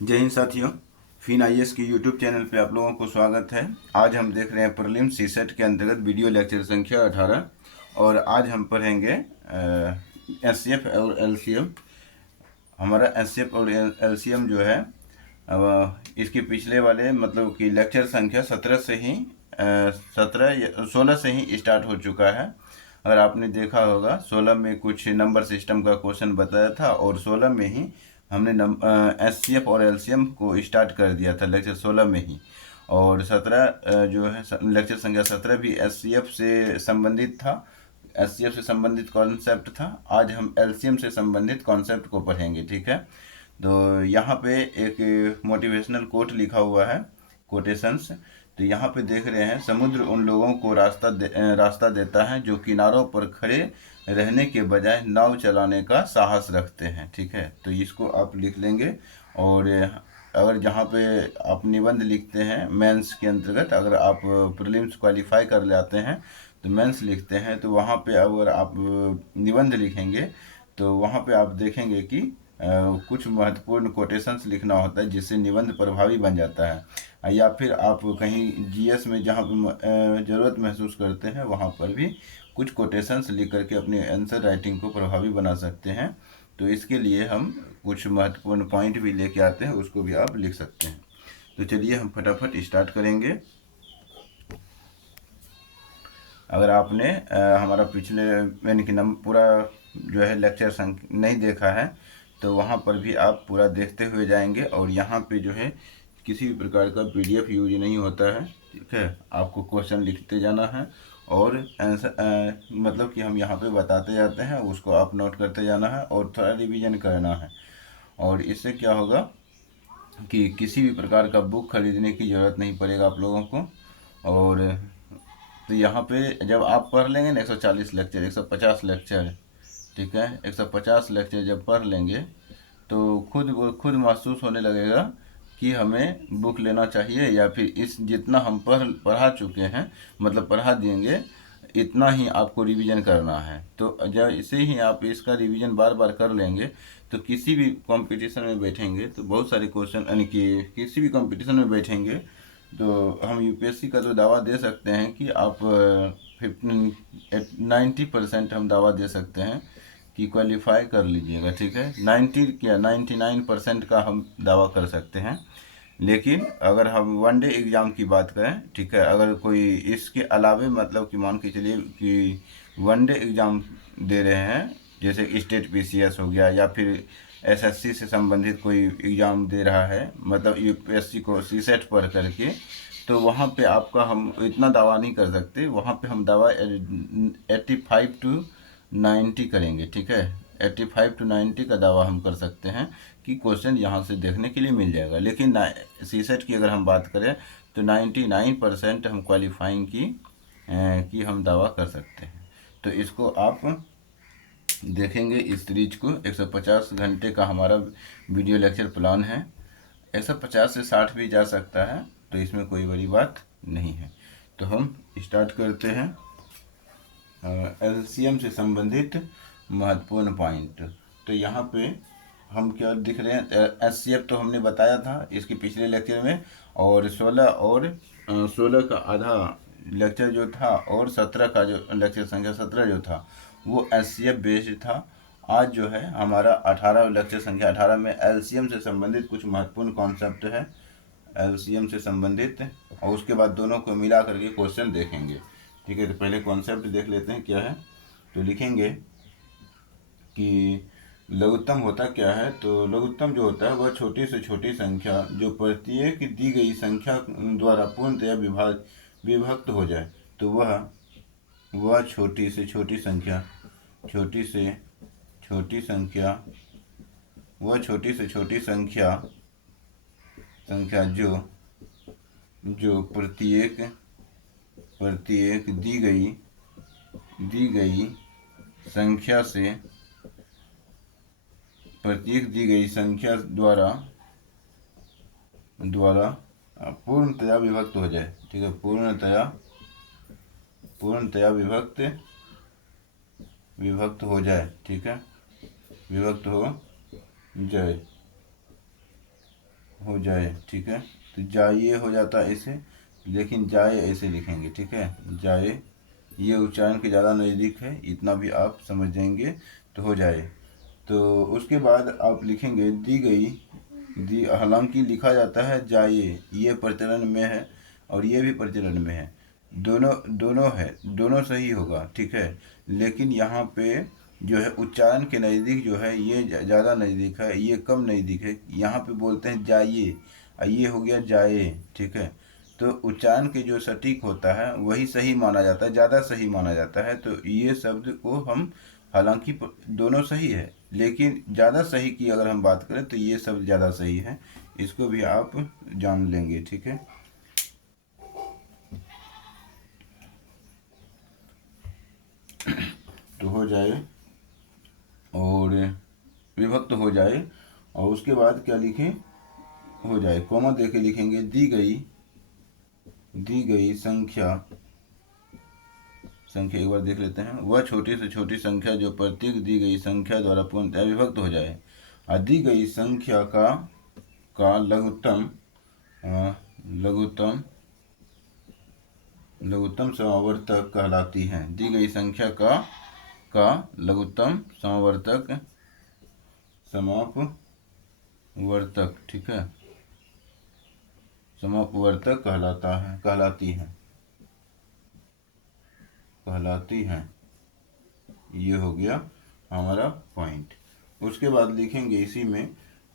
जय हिंद साथियों, fin IAS की यूट्यूब चैनल पे आप लोगों को स्वागत है। आज हम देख रहे हैं प्रीलिम्स सीसेट के अंतर्गत वीडियो लेक्चर संख्या 18 और आज हम पढ़ेंगे एससीएफ और एलसीएम। हमारा एससीएफ और एलसीएम जो है अब इसके पिछले वाले मतलब कि लेक्चर संख्या 17 से ही 16 से ही स्टार्ट हो चुका है। अगर आपने देखा होगा 16 में कुछ नंबर सिस्टम का क्वेश्चन बताया था और 16 में ही हमने एससीएफ और एलसीएम को स्टार्ट कर दिया था लेक्चर 16 में ही। और 17 जो है लेक्चर संख्या 17 भी एससीएफ से संबंधित था, एससीएफ से संबंधित कॉन्सेप्ट था। आज हम एलसीएम से संबंधित कॉन्सेप्ट को पढ़ेंगे, ठीक है। तो यहाँ पे एक मोटिवेशनल कोट लिखा हुआ है, कोटेशंस। तो यहाँ पे देख रहे हैं, समुद्र उन लोगों को रास्ता देता है जो किनारों पर खड़े रहने के बजाय नाव चलाने का साहस रखते हैं, ठीक है। तो इसको आप लिख लेंगे। और अगर जहाँ पे आप निबंध लिखते हैं मेंस के अंतर्गत, अगर आप प्रीलिम्स क्वालिफाई कर जाते हैं तो मेंस लिखते हैं, तो वहाँ पे अगर आप निबंध लिखेंगे तो वहाँ पे आप देखेंगे कि कुछ महत्वपूर्ण कोटेशंस लिखना होता है जिससे निबंध प्रभावी बन जाता है। या फिर आप कहीं जीएस में जहाँ पे ज़रूरत महसूस करते हैं वहाँ पर भी कुछ कोटेशंस लिख करके अपनी आंसर राइटिंग को प्रभावी बना सकते हैं। तो इसके लिए हम कुछ महत्वपूर्ण पॉइंट भी लेके आते हैं, उसको भी आप लिख सकते हैं। तो चलिए हम फटाफट स्टार्ट करेंगे। अगर आपने हमारा पिछले यानी कि पूरा जो है लेक्चर नहीं देखा है तो वहाँ पर भी आप पूरा देखते हुए जाएंगे। और यहाँ पे जो है किसी भी प्रकार का पीडीएफ यूज नहीं होता है, ठीक है। आपको क्वेश्चन लिखते जाना है और आंसर मतलब कि हम यहाँ पे बताते जाते हैं, उसको आप नोट करते जाना है और थोड़ा रिवीजन करना है। और इससे क्या होगा कि किसी भी प्रकार का बुक खरीदने की ज़रूरत नहीं पड़ेगा आप लोगों को। और तो यहाँ पे जब आप पढ़ लेंगे ना 140 लेक्चर, 150 लेक्चर, ठीक है, 150 लेक्चर जब पढ़ लेंगे तो खुद महसूस होने लगेगा कि हमें बुक लेना चाहिए, या फिर इस जितना हम पढ़ा चुके हैं मतलब पढ़ा देंगे इतना ही आपको रिवीजन करना है। तो जब इसे ही आप इसका रिवीजन बार बार कर लेंगे तो किसी भी कंपटीशन में बैठेंगे तो बहुत सारे क्वेश्चन यानी कि किसी भी कंपटीशन में बैठेंगे तो हम यूपीएससी का तो दावा दे सकते हैं कि आप 90% हम दावा दे सकते हैं कि क्वालिफाई कर लीजिएगा, ठीक है। 90 क्या 99% का हम दावा कर सकते हैं। लेकिन अगर हम वनडे एग्ज़ाम की बात करें, ठीक है, अगर कोई इसके अलावे मतलब कि मान के चलिए कि वनडे एग्ज़ाम दे रहे हैं, जैसे स्टेट पीसीएस हो गया या फिर एसएससी से संबंधित कोई एग्ज़ाम दे रहा है, मतलब यूपीएससी को सीसेट पढ़ करके, तो वहाँ पे आपका हम इतना दावा नहीं कर सकते। वहाँ पे हम दावा 85 to 90 करेंगे, ठीक है। 85 to 90 का दावा हम कर सकते हैं कि क्वेश्चन यहाँ से देखने के लिए मिल जाएगा। लेकिन सीसेट की अगर हम बात करें तो 99% हम क्वालिफाइंग की हम दावा कर सकते हैं। तो इसको आप देखेंगे इस सीरीज को। 150 घंटे का हमारा वीडियो लेक्चर प्लान है। 150 से 60 भी जा सकता है, तो इसमें कोई बड़ी बात नहीं है। तो हम स्टार्ट करते हैं एलसीएम से संबंधित महत्वपूर्ण पॉइंट। तो यहाँ पे हम क्या दिख रहे हैं, एचसीएफ तो हमने बताया था इसके पिछले लेक्चर में, और 16 का आधा लेक्चर जो था और 17 का जो लेक्चर संख्या 17 जो था वो एचसीएफ बेस्ड था। आज जो है हमारा 18 लेक्चर संख्या 18 में एलसीएम से संबंधित कुछ महत्वपूर्ण कॉन्सेप्ट है, एलसीएम से संबंधित, और उसके बाद दोनों को मिला करके क्वेश्चन देखेंगे, ठीक है। तो पहले कॉन्सेप्ट देख लेते हैं क्या है। तो लिखेंगे कि लघुत्तम होता क्या है। तो लघुत्तम जो होता है वह छोटी से छोटी संख्या जो प्रत्येक दी गई संख्या द्वारा पूर्णतया विभक्त हो जाए। तो वह छोटी से छोटी संख्या, छोटी से छोटी संख्या, वह छोटी से छोटी संख्या जो प्रत्येक दी गई संख्या से प्रत्येक दी गई संख्या द्वारा पूर्णतया विभक्त हो जाए, ठीक है। पूर्णतया विभक्त हो जाए, ठीक है, विभक्त हो जाए। हो जाए, ठीक है। तो जाइए हो जाता है ऐसे, लेकिन जाए ऐसे लिखेंगे, ठीक है। जाए, ये उच्चारण के ज़्यादा नज़दीक है, इतना भी आप समझ जाएंगे तो हो जाए। तो उसके बाद आप लिखेंगे दी गई, दी, हालांकि लिखा जाता है जाइए, ये प्रचलन में है और ये भी प्रचलन में है, दोनों दोनों है, दोनों सही होगा, ठीक है। लेकिन यहाँ पे जो है उच्चारण के नज़दीक जो है ये ज़्यादा नज़दीक है, ये कम नज़दीक है। यहाँ पे बोलते हैं जाइए, ये हो गया जाए, ठीक है। तो उच्चारण के जो सटीक होता है वही सही माना जाता है, ज़्यादा सही माना जाता है। तो ये शब्द को हम, हालांकि दोनों सही है, लेकिन ज़्यादा सही की अगर हम बात करें तो ये शब्द ज़्यादा सही है, इसको भी आप जान लेंगे, ठीक है। तो हो जाए और विभक्त हो जाए, और उसके बाद क्या लिखें, हो जाए, कॉमा दे के लिखेंगे दी गई संख्या, संख्या एक बार देख लेते हैं, वह छोटी से छोटी संख्या जो प्रत्येक दी गई संख्या द्वारा पूर्णतः विभक्त हो जाए, दी गई संख्या का लघुत्तम लघुत्तम लघुत्तम समावर्तक कहलाती है। दी गई संख्या का लघुत्तम समापवर्तक, ठीक है, समापवर्तक कहलाती है। ये हो गया हमारा पॉइंट। उसके बाद लिखेंगे इसी में,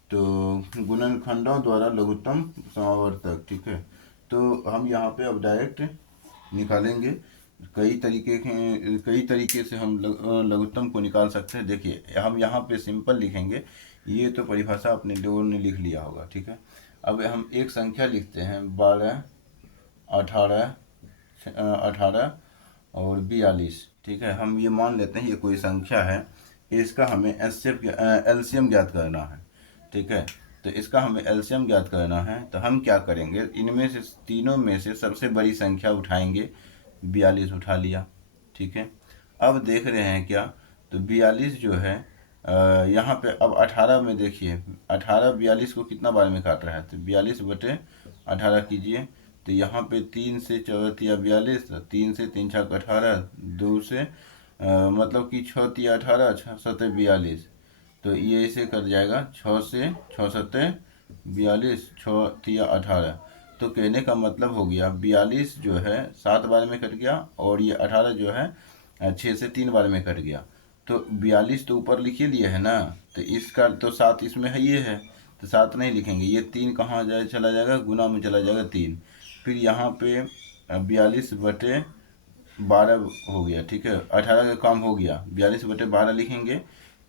तो गुणनखंडों द्वारा लघुत्तम समावर्तक, ठीक है। तो हम यहाँ पे अब डायरेक्ट निकालेंगे, कई तरीके से हम लघुत्तम को निकाल सकते हैं। देखिए हम यहाँ पे सिंपल लिखेंगे, ये तो परिभाषा अपने लोगों ने लिख लिया होगा, ठीक है। अब हम एक संख्या लिखते हैं 12, 18, 18 और 42, ठीक है। हम ये मान लेते हैं ये कोई संख्या है, इसका हमें एलसीएम ज्ञात करना है, ठीक है। तो इसका हमें एलसीएम ज्ञात करना है, तो हम क्या करेंगे, इनमें से तीनों में से सबसे बड़ी संख्या उठाएंगे, 42 उठा लिया, ठीक है। अब देख रहे हैं क्या, तो 42 जो है यहाँ पे, अब 18 में देखिए, 18 42 को कितना बार में काट रहा है, तो 42/18 कीजिए। तो यहाँ पे 3 से 4 42, 3 से 3 छक 18, 2 से मतलब कि 6 18, 6 7 42, तो ये ऐसे कट जाएगा, 6 से 6 7 42, 6 18। तो कहने का मतलब हो गया 42 जो है 7 बार में कट गया, और ये 18 जो है 6 से 3 बार में कट गया। तो 42 तो ऊपर लिखिए लिए है ना, तो इसका तो 7 इसमें है, ये है, तो 7 नहीं लिखेंगे, ये 3 कहाँ जाए, चला जाएगा, गुना में चला जाएगा 3। फिर यहाँ पे 42/12 हो गया, ठीक है, 18 का काम हो गया, 42/12 लिखेंगे,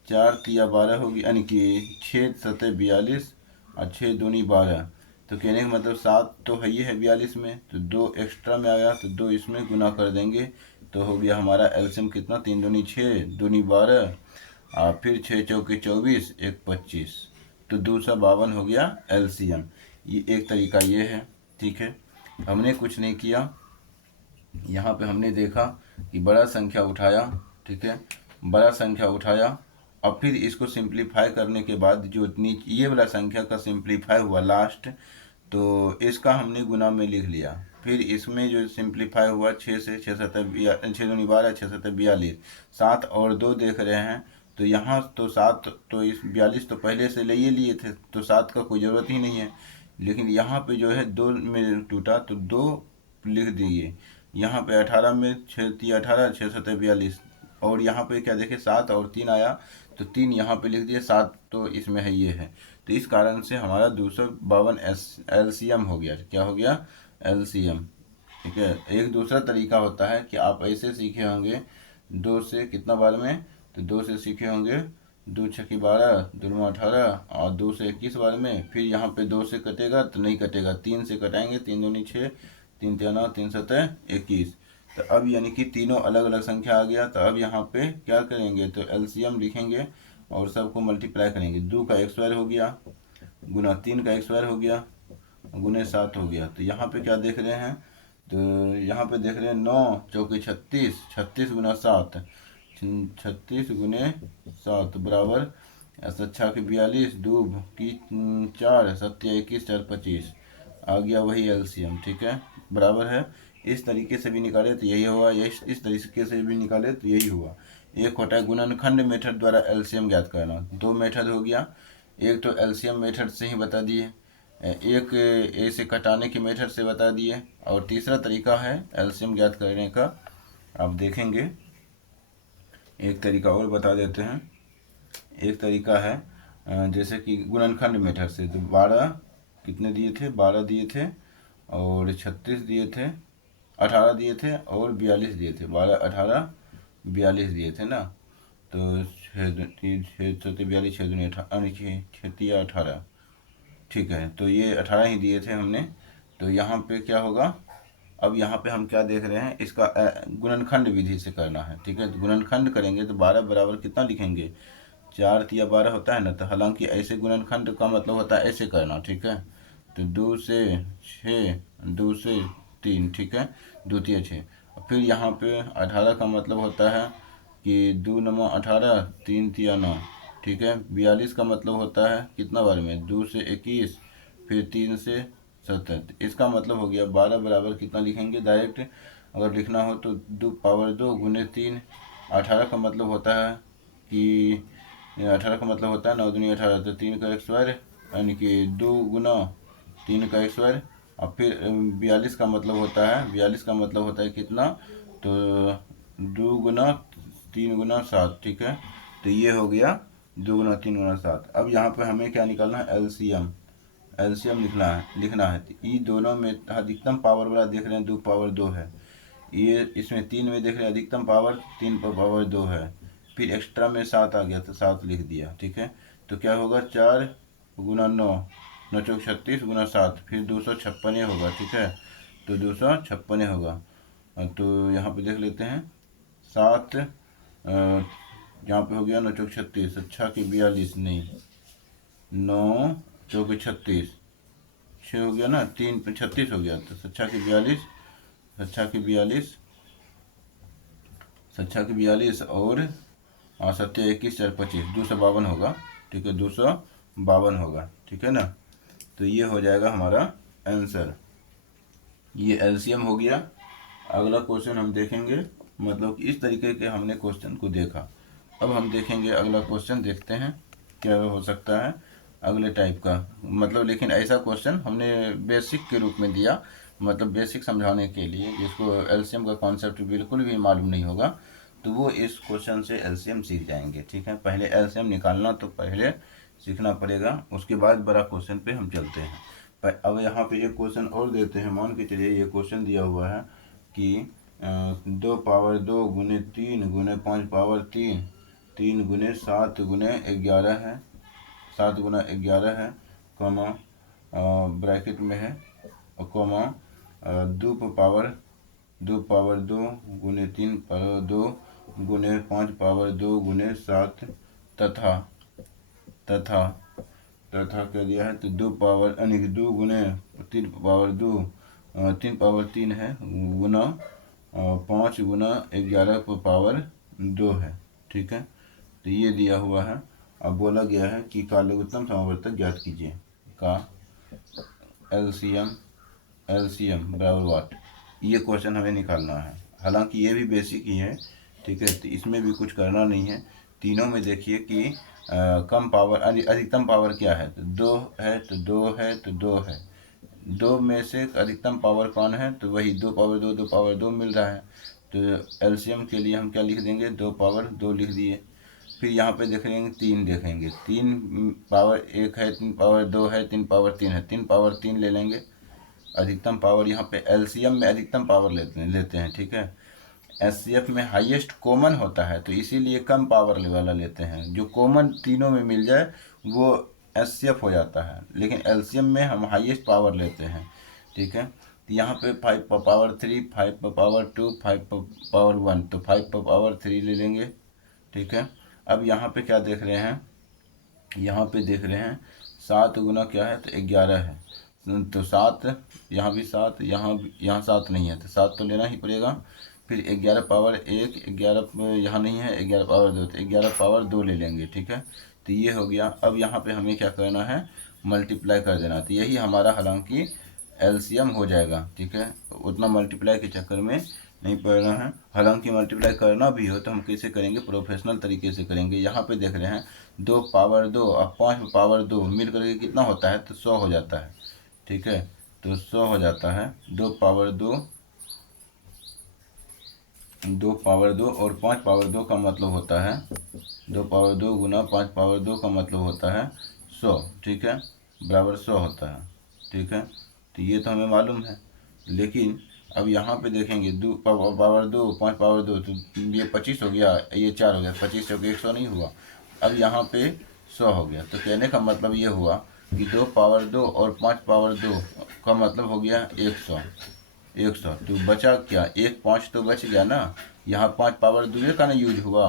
4 तिया 12 होगी, यानी कि 6 7 42 और 6 दूनी 12। तो कहने का मतलब 7 तो है, ये है 42 में, तो 2 एक्स्ट्रा में आया, तो 2 इसमें गुना कर देंगे, तो हो गया हमारा एलसीएम कितना, 3 दूनी 6, दूनी 12, और फिर 6 चौके 24, 1 25, तो 252 हो गया एलसीएम। ये एक तरीका ये है, ठीक है। हमने कुछ नहीं किया, यहाँ पे हमने देखा कि बड़ा संख्या उठाया, ठीक है, बड़ा संख्या उठाया, और फिर इसको सिंप्लीफाई करने के बाद जो नीचे ये वाला संख्या का सिंप्लीफाई हुआ लास्ट, तो इसका हमने गुना में लिख लिया। फिर इसमें जो सिंप्लीफाई हुआ 6 से 6 7 6 दूनी 12, 6 7 42, 7 और 2 देख रहे हैं, तो यहाँ तो 7, तो इस 42 तो पहले से ले लिए थे, तो 7 का कोई ज़रूरत ही नहीं है। लेकिन यहाँ पे जो है 2 में टूटा, तो 2 लिख दिए। यहाँ पे 18 में 6 तिया 18, 6 7 42, और यहाँ पे क्या देखे 7 और 3 आया, तो 3 यहाँ पे लिख दिए, 7 तो इसमें है, ये है। तो इस कारण से हमारा 252 एलसीएम हो गया। क्या हो गया, एलसीएम, ठीक है। एक दूसरा तरीका होता है कि आप ऐसे सीखे होंगे, 2 से कितना बार में, तो 2 से सीखे होंगे 2 छक्की 12, 2 18, और 2 से 21 बार में। फिर यहाँ पे 2 से कटेगा तो नहीं कटेगा, 3 से कटाएंगे, 3 दूनी 6, 3 तिया 9, 3 7 21। तो अब यानी कि तीनों अलग अलग संख्या आ गया। तो अब यहाँ पे क्या करेंगे, तो एलसीएम लिखेंगे और सबको मल्टीप्लाई करेंगे। 2 का 1 स्क्वायर हो गया, गुना 3 का 1 स्क्वायर हो गया, गुने 7 हो गया। तो यहाँ पे क्या देख रहे हैं, तो यहाँ पे देख रहे हैं 9 चौके 36, 36 गुना 7, 36 गुने 7 बराबर अच्छा की 42, दूब की 4, 7 21, 4 25, आ गया वही एलसीएम। ठीक है, बराबर है। इस तरीके से भी निकाले तो यही हुआ, इस तरीके से भी निकाले तो यही हुआ। एक होता है गुणनखंड मेथड द्वारा एलसीएम ज्ञात करना, दो मेथड हो गया। एक तो एलसीएम मेथड से ही बता दिए, एक ए से घटाने की मेथड से बता दिए, और तीसरा तरीका है एलसीएम ज्ञात करने का। आप देखेंगे एक तरीका और बता देते हैं। एक तरीका है जैसे कि गुणनखंड मेथड से, तो 12 कितने दिए थे, 12 दिए थे, और 36 दिए थे, 18 दिए थे, और 42 दिए थे। 12 18 42 दिए थे ना, तो 6 42 6 18। ठीक है, तो ये 18 ही दिए थे हमने। तो यहाँ पे क्या होगा, अब यहाँ पे हम क्या देख रहे हैं, इसका गुणनखंड विधि से करना है। ठीक है, तो गुणनखंड करेंगे तो 12 बराबर कितना लिखेंगे, 4 तिया 12 होता है ना। तो हालांकि ऐसे गुणनखंड का मतलब होता है ऐसे करना। ठीक है, तो 2 से 6, 2 से 3, ठीक है, 2 तिया 6। फिर यहाँ पे 18 का मतलब होता है कि 2 9 18, 3 तिया 9। ठीक है, 42 का मतलब होता है कितना बार में, 2 से 21, फिर 3 से 7। इसका मतलब हो गया 12 बराबर कितना लिखेंगे, डायरेक्ट अगर लिखना हो तो 2 पावर 2 गुने 3। 18 का मतलब होता है कि 18 का मतलब होता है 9 दूनी 18, तो 3 का स्क्वायर, यानी कि 2 गुना 3 का स्क्वायर। और फिर 42 का मतलब होता है, 42 का मतलब होता है कितना, तो 2 गुना 3 गुना 7। ठीक है, तो ये हो गया 2 गुना 3 गुना 7। अब यहाँ पे हमें क्या निकालना है, एलसीएम। एलसीएम लिखना है। तो ये दोनों में अधिकतम पावर वाला देख रहे हैं 2 पावर 2 है, ये इसमें 3 में देख रहे हैं अधिकतम पावर 3 पर पावर 2 है। फिर एक्स्ट्रा में 7 आ गया तो 7 लिख दिया। ठीक है, तो क्या होगा, 4 गुना 9, 9 चौक 36 गुना 7, फिर 256 होगा। ठीक है, तो 256 होगा। तो यहाँ पे देख लेते हैं 7, यहाँ पे हो गया 9 चौक 36, अच्छा कि 42 नहीं, 9 चौक 36, 6 हो गया ना, 3 पे 36 हो गया, तो अच्छा कि 42, अच्छा कि 42, अच्छा कि 42, और 7 21 4 25, 252 होगा। ठीक है, 252 होगा। ठीक है ना, तो ये हो जाएगा हमारा आंसर। ये एलसीएम हो गया। अगला क्वेश्चन हम देखेंगे, मतलब इस तरीके के हमने क्वेश्चन को देखा। अब हम देखेंगे अगला क्वेश्चन, देखते हैं क्या हो सकता है अगले टाइप का। मतलब लेकिन ऐसा क्वेश्चन हमने बेसिक के रूप में दिया, मतलब बेसिक समझाने के लिए, जिसको एलसीएम का कॉन्सेप्ट बिल्कुल भी मालूम नहीं होगा तो वो इस क्वेश्चन से एलसीएम सीख जाएंगे। ठीक है, पहले एलसीएम निकालना तो पहले सीखना पड़ेगा, उसके बाद बड़ा क्वेश्चन पे हम चलते हैं। पर अब यहाँ पे एक क्वेश्चन और देते हैं। मान के चलिए ये क्वेश्चन दिया हुआ है कि 2 पावर 2 गुने 3 गुने 5 पावर 3, 3 गुने 7 गुने 11 है, 7 गुना 11 है, कॉमा ब्रैकेट में है, और कॉमा 2 पावर 2 गुने 3 पावर 2 गुने 5 पावर 2 गुने 7, तथा तथा तथा क्या दिया है, तो 2 पावर यानी कि 2 गुने 3 पावर 2, 3 पावर 3 है, गुना 5 गुना 11 पर पावर 2 है। ठीक है, तो ये दिया हुआ है। अब बोला गया है कि का लघुत्तम समावर्तक ज्ञात कीजिए, का एलसीएम, एलसीएम बराबर वाट। ये क्वेश्चन हमें निकालना है, हालांकि ये भी बेसिक ही है। ठीक है, तो इसमें भी कुछ करना नहीं है। तीनों में देखिए कि कम पावर अधिकतम पावर क्या है, तो 2 है, तो 2 है, तो 2 है। 2 में से अधिकतम पावर कौन है, तो वही 2 पावर 2, 2 पावर 2 मिल रहा है। तो एलसीएम के लिए हम क्या लिख देंगे, 2 पावर 2 लिख दिए। फिर यहाँ पे देखेंगे 3, देखेंगे 3 पावर 1 है, 3 पावर 2 है, 3 पावर 3 है, 3 पावर 3 ले लेंगे। अधिकतम पावर यहाँ पे एलसीएम में अधिकतम पावर लेते हैं। ठीक है, एचसीएफ में हाईएस्ट कॉमन होता है, तो इसीलिए कम पावर वाला लेते हैं। जो कॉमन तीनों में मिल जाए वो एचसीएफ हो जाता है, लेकिन एलसीएम में हम हाईएस्ट पावर लेते हैं। ठीक है, तो यहाँ पे 5 पर पावर 3, 5 पर पावर 2, 5 पर पावर 1, तो 5 पर पावर 3 ले लेंगे। ठीक है, अब यहाँ पे क्या देख रहे हैं, यहाँ पे देख रहे हैं 7 गुना क्या है, तो 11 है, तो 7, यहाँ भी 7, यहाँ 7 नहीं है, तो 7 तो लेना ही पड़ेगा। फिर 11 पावर 1, 11 यहाँ नहीं है, 11 पावर 2, तो 11 पावर 2 ले लेंगे। ठीक है, तो ये हो गया। अब यहाँ पे हमें क्या करना है, मल्टीप्लाई कर देना। तो यही हमारा हालांकि एलसीएम हो जाएगा, ठीक है। उतना मल्टीप्लाई के चक्कर में नहीं पड़ना है। हालांकि मल्टीप्लाई करना भी हो तो हम कैसे करेंगे, प्रोफेशनल तरीके से करेंगे। यहाँ पे देख रहे हैं 2 पावर 2 और 5 पावर 2 मिल करके कितना होता है, तो 100 हो जाता है, ठीक है। तो 100 हो जाता है। 2 पावर 2 और 5 पावर 2 का मतलब होता है 2 पावर 2 गुना 5 पावर 2 का मतलब होता है 100, ठीक है, बराबर 100 होता है, ठीक है। तो ये तो हमें मालूम है। लेकिन अब यहाँ पे देखेंगे 2 पावर 2 5 पावर 2, तो ये 25 हो गया, ये 4 हो गया, 25 हो गया, 100 नहीं हुआ। अब यहाँ पे 100 हो गया। तो कहने का मतलब ये हुआ कि 2 पावर 2 और 5 पावर 2 का मतलब हो गया 100। तो बचा क्या, 1 5 तो बच गया ना। यहाँ 5 पावर 2 का ना यूज हुआ,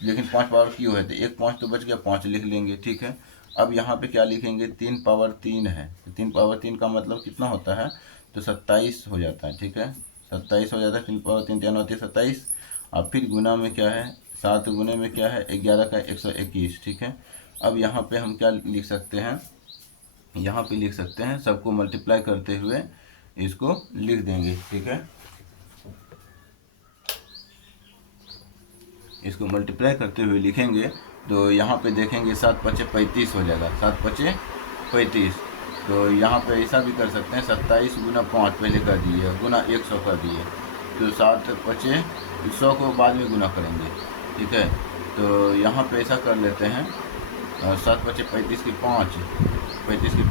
लेकिन 5 पावर क्यों है, तो 1 5 तो बच गया, 5 लिख लेंगे, ठीक है। अब यहाँ पे क्या लिखेंगे, 3 पावर 3 है। तो 3 पावर 3 का मतलब कितना होता है, तो 27 हो जाता है, ठीक है। 27 हो जाता है, 3 पावर 3 होती है 27। अब फिर गुना में क्या है, 7 गुने में क्या है, 11 का 121, ठीक है। अब यहाँ पे हम क्या लिख सकते हैं, यहाँ पे लिख सकते हैं, सबको मल्टीप्लाई करते हुए इसको लिख देंगे, ठीक है। इसको मल्टीप्लाई करते हुए लिखेंगे तो यहाँ पे देखेंगे 7 5 35 हो जाएगा, 7 5 35। तो यहाँ पे ऐसा भी कर सकते हैं, 27 गुना 5 पहले कर दिए, गुना 100 कर दिए, तो 7 5 100 को बाद में गुना करेंगे, ठीक है। तो यहाँ पे ऐसा कर लेते हैं, 7 5 35 की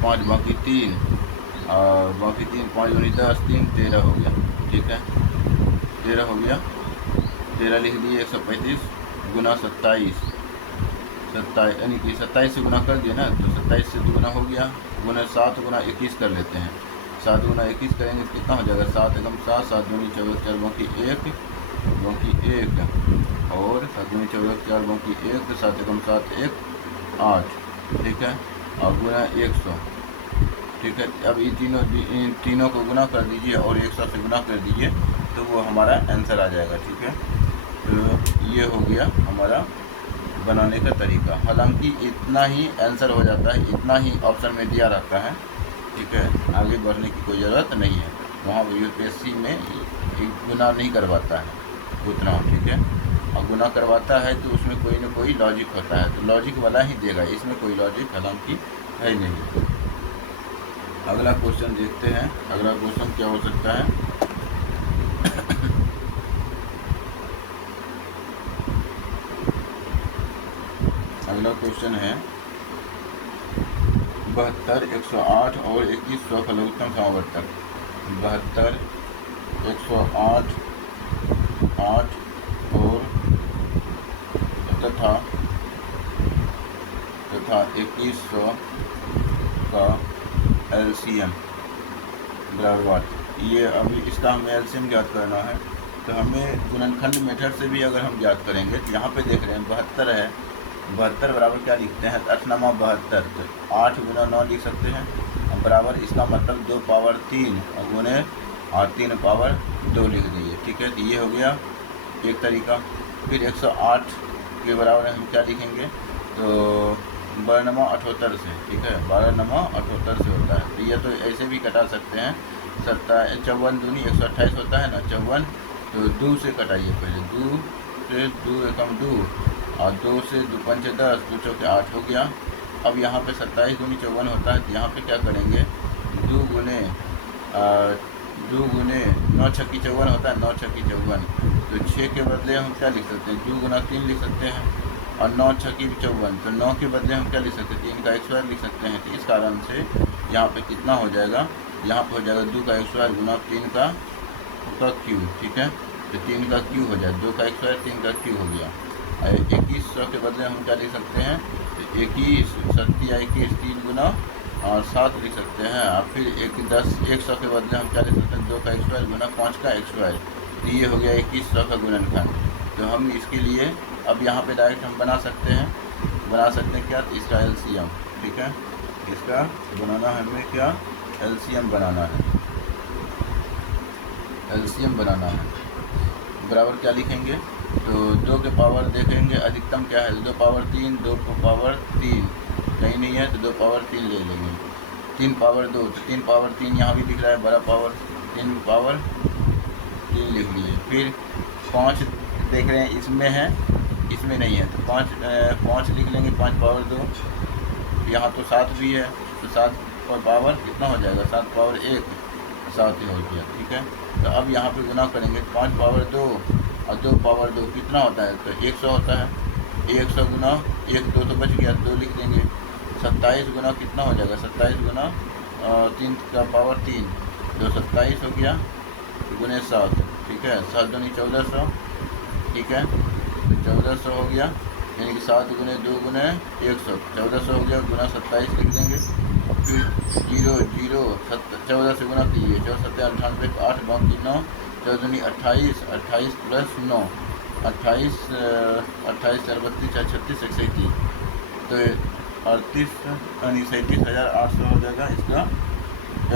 5 बाकी 3 और बाकी 3 5 दूनी 10 3 13 हो गया, ठीक है। 13 हो गया, 13 लिख दिए, 135 गुना 27 यानी कि 27 से गुना कर दिए ना, तो 27 से गुना हो गया, गुना 7 गुना 21 कर लेते हैं। 7 गुना 21 करेंगे तो कितना हो जाएगा, 7 एकम 7, 7 दूनी 24 4 बाकी 1 और 7 दूनी 24 4 बाकी 1, तो 7 एकम 7 1 8, ठीक है, और गुना 100, ठीक है। अब इन तीनों को गुना कर दीजिए और 100 से गुना कर दीजिए, तो वो हमारा आंसर आ जाएगा, ठीक है। तो ये हो गया हमारा बनाने का तरीका। हालांकि इतना ही आंसर हो जाता है, इतना ही ऑप्शन में दिया रहता है, ठीक है। आगे बढ़ने की कोई ज़रूरत नहीं है। वहाँ यूपीएससी में गुना नहीं करवाता है उतना, ठीक है। और गुना करवाता है तो उसमें कोई ना कोई लॉजिक होता है, तो लॉजिक वाला ही देगा, इसमें कोई लॉजिक हालांकि है नहीं। अगला क्वेश्चन देखते हैं, अगला क्वेश्चन क्या हो सकता है। अगला क्वेश्चन है 72 108 और 2100 का लघुत्तम समावर्तक। 72 108 8 और तथा 2100 का एलसीएम बराबर। ये अभी इसका हमें एलसीएम ज्ञात करना है, तो हमें गुणनखंड मेथड से भी अगर हम ज्ञात करेंगे, तो यहाँ पे देख रहे हैं 72 है, 72 बराबर क्या लिखते हैं, 8 9 72, तो 8 गुना 9 लिख सकते हैं, बराबर इसका मतलब 2 पावर 3 और गुने और 3 पावर 2 लिख दिए, ठीक है। तो ये हो गया एक तरीका। फिर 108 के बराबर हम क्या लिखेंगे, तो 12 78 से, ठीक है, 12 78 से होता है। तो ये तो ऐसे भी कटा सकते हैं, 54 दूनी 128 होता है ना, 54, तो 2 से कटाइए पहले, 2 से 2 एकम 2 और 2 से 2 5 10, 2 चौके 8 हो गया। अब यहाँ पे 27 दूनी 54 होता है, तो यहाँ पे क्या करेंगे, 2 गुने 9 छक्की 54 होता है, 9 छक्की 54, तो 6 के बदले हम क्या लिख सकते हैं, 2 गुना 3 लिख सकते हैं, और 9 छक्की 54, तो 9 के बदले हम क्या लिख सकते हैं, 3 का स्क्वायर लिख सकते हैं। तो इस कारण से यहाँ पे कितना हो जाएगा, यहाँ पे हो जाएगा 2 का स्क्वायर गुना 3 का क्यू, ठीक है। तो 3 का क्यू हो जाए, 2 का स्क्वायर 3 का क्यू हो गया। 2100 के बदले हम क्या लिख सकते हैं, तो 21 7 21 3 गुना और 7 लिख सकते हैं, और फिर 100 के बदले हम क्या लिख सकते हैं, 2 का स्क्वायर गुना 5 का स्क्वायर। तो ये हो गया 2100 का गुणनखंड। तो हम इसके लिए अब यहाँ पे डायरेक्ट हम बना सकते हैं क्या, तो इसका एलसीएम, ठीक है। इसका बनाना है हमें क्या, एलसीएम बनाना है, एलसीएम बनाना है। बराबर क्या लिखेंगे, तो 2 के पावर देखेंगे अधिकतम क्या है, 2 पावर 3, 2 पावर 3 कहीं नहीं है तो 2 पावर 3 ले लेंगे, 3 पावर 2 तो 3 पावर 3 यहाँ भी दिख रहा है, बड़ा पावर 3 पावर 3 लिख लिए। फिर 5 देख रहे हैं इसमें है, इसमें नहीं है तो 5 लिख लेंगे, 5 पावर 2, यहाँ तो 7 भी है तो 7 और पावर कितना हो जाएगा, 7 पावर 1, 7 ही हो गया, ठीक है। तो अब यहाँ पे गुना करेंगे, 5 पावर 2 और 2 पावर 2 कितना होता है, तो 100 होता है, 100 गुना 1, 2 तो बच गया, 2 लिख देंगे। 27 गुना कितना हो जाएगा, 27 गुना 3 का पावर 3 तो 27 हो गया गुने 7, ठीक है, 7 दूनी 1400, ठीक है, तो 1400 हो गया, यानी कि 7 गुने 2 गुने 100, 1400 हो गया, गुना 27 लिख देंगे। फिर 0 0 14 से गुना कीजिए, 4 7 98 8 बाकी 9, 14 दूनी 28, 28 प्लस 9 28 28 4 32 4 36 137, तो 38 यानी 37,800 हो जाएगा इसका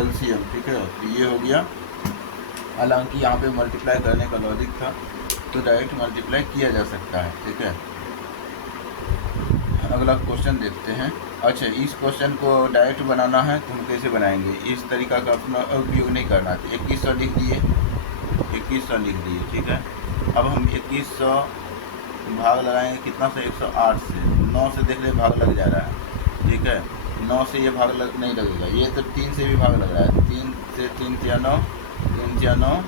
LCM, ठीक है। तो ये हो गया, हालांकि यहाँ पे मल्टीप्लाई करने का लॉजिक था तो डायरेक्ट मल्टीप्लाई किया जा सकता है, ठीक है। अगला क्वेश्चन देखते हैं। अच्छा, इस क्वेश्चन को डायरेक्ट बनाना है तो हम कैसे बनाएंगे, इस तरीका का अपना उपयोग नहीं करना। 2100 लिख दिए, 2100 लिख दिए, ठीक है। अब हम 2100 भाग लगाएंगे कितना से, 108 से, 9 से देख रहे भाग लग जा रहा है, ठीक है। 9 से ये भाग नहीं लगेगा, ये तो 3 से भी भाग लग रहा है, 3 से 3 3 9 3 4 9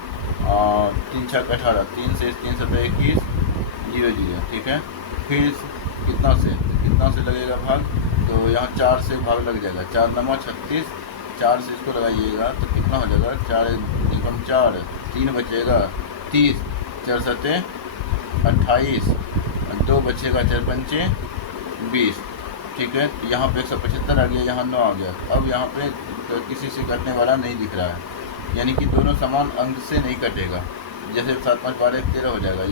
और 3 6 18, 3 से 3 7 21 0 0, ठीक है। फिर कितना से लगेगा भाग, तो यहाँ 4 से भाग लग जाएगा, 4 9 36, 4 से इसको लगाइएगा तो कितना हो जाएगा, 4 एकम 4, 3 बचेगा 30, 4 7 28, 2 बचेगा 4 पंचे 20, ठीक है। तो यहाँ पे 175 आ गया, यहाँ 9 आ गया। अब यहाँ पे तो किसी से कटने वाला नहीं दिख रहा है, यानी कि दोनों समान अंक से नहीं कटेगा, जैसे 7 5 12 13 हो जाएगा,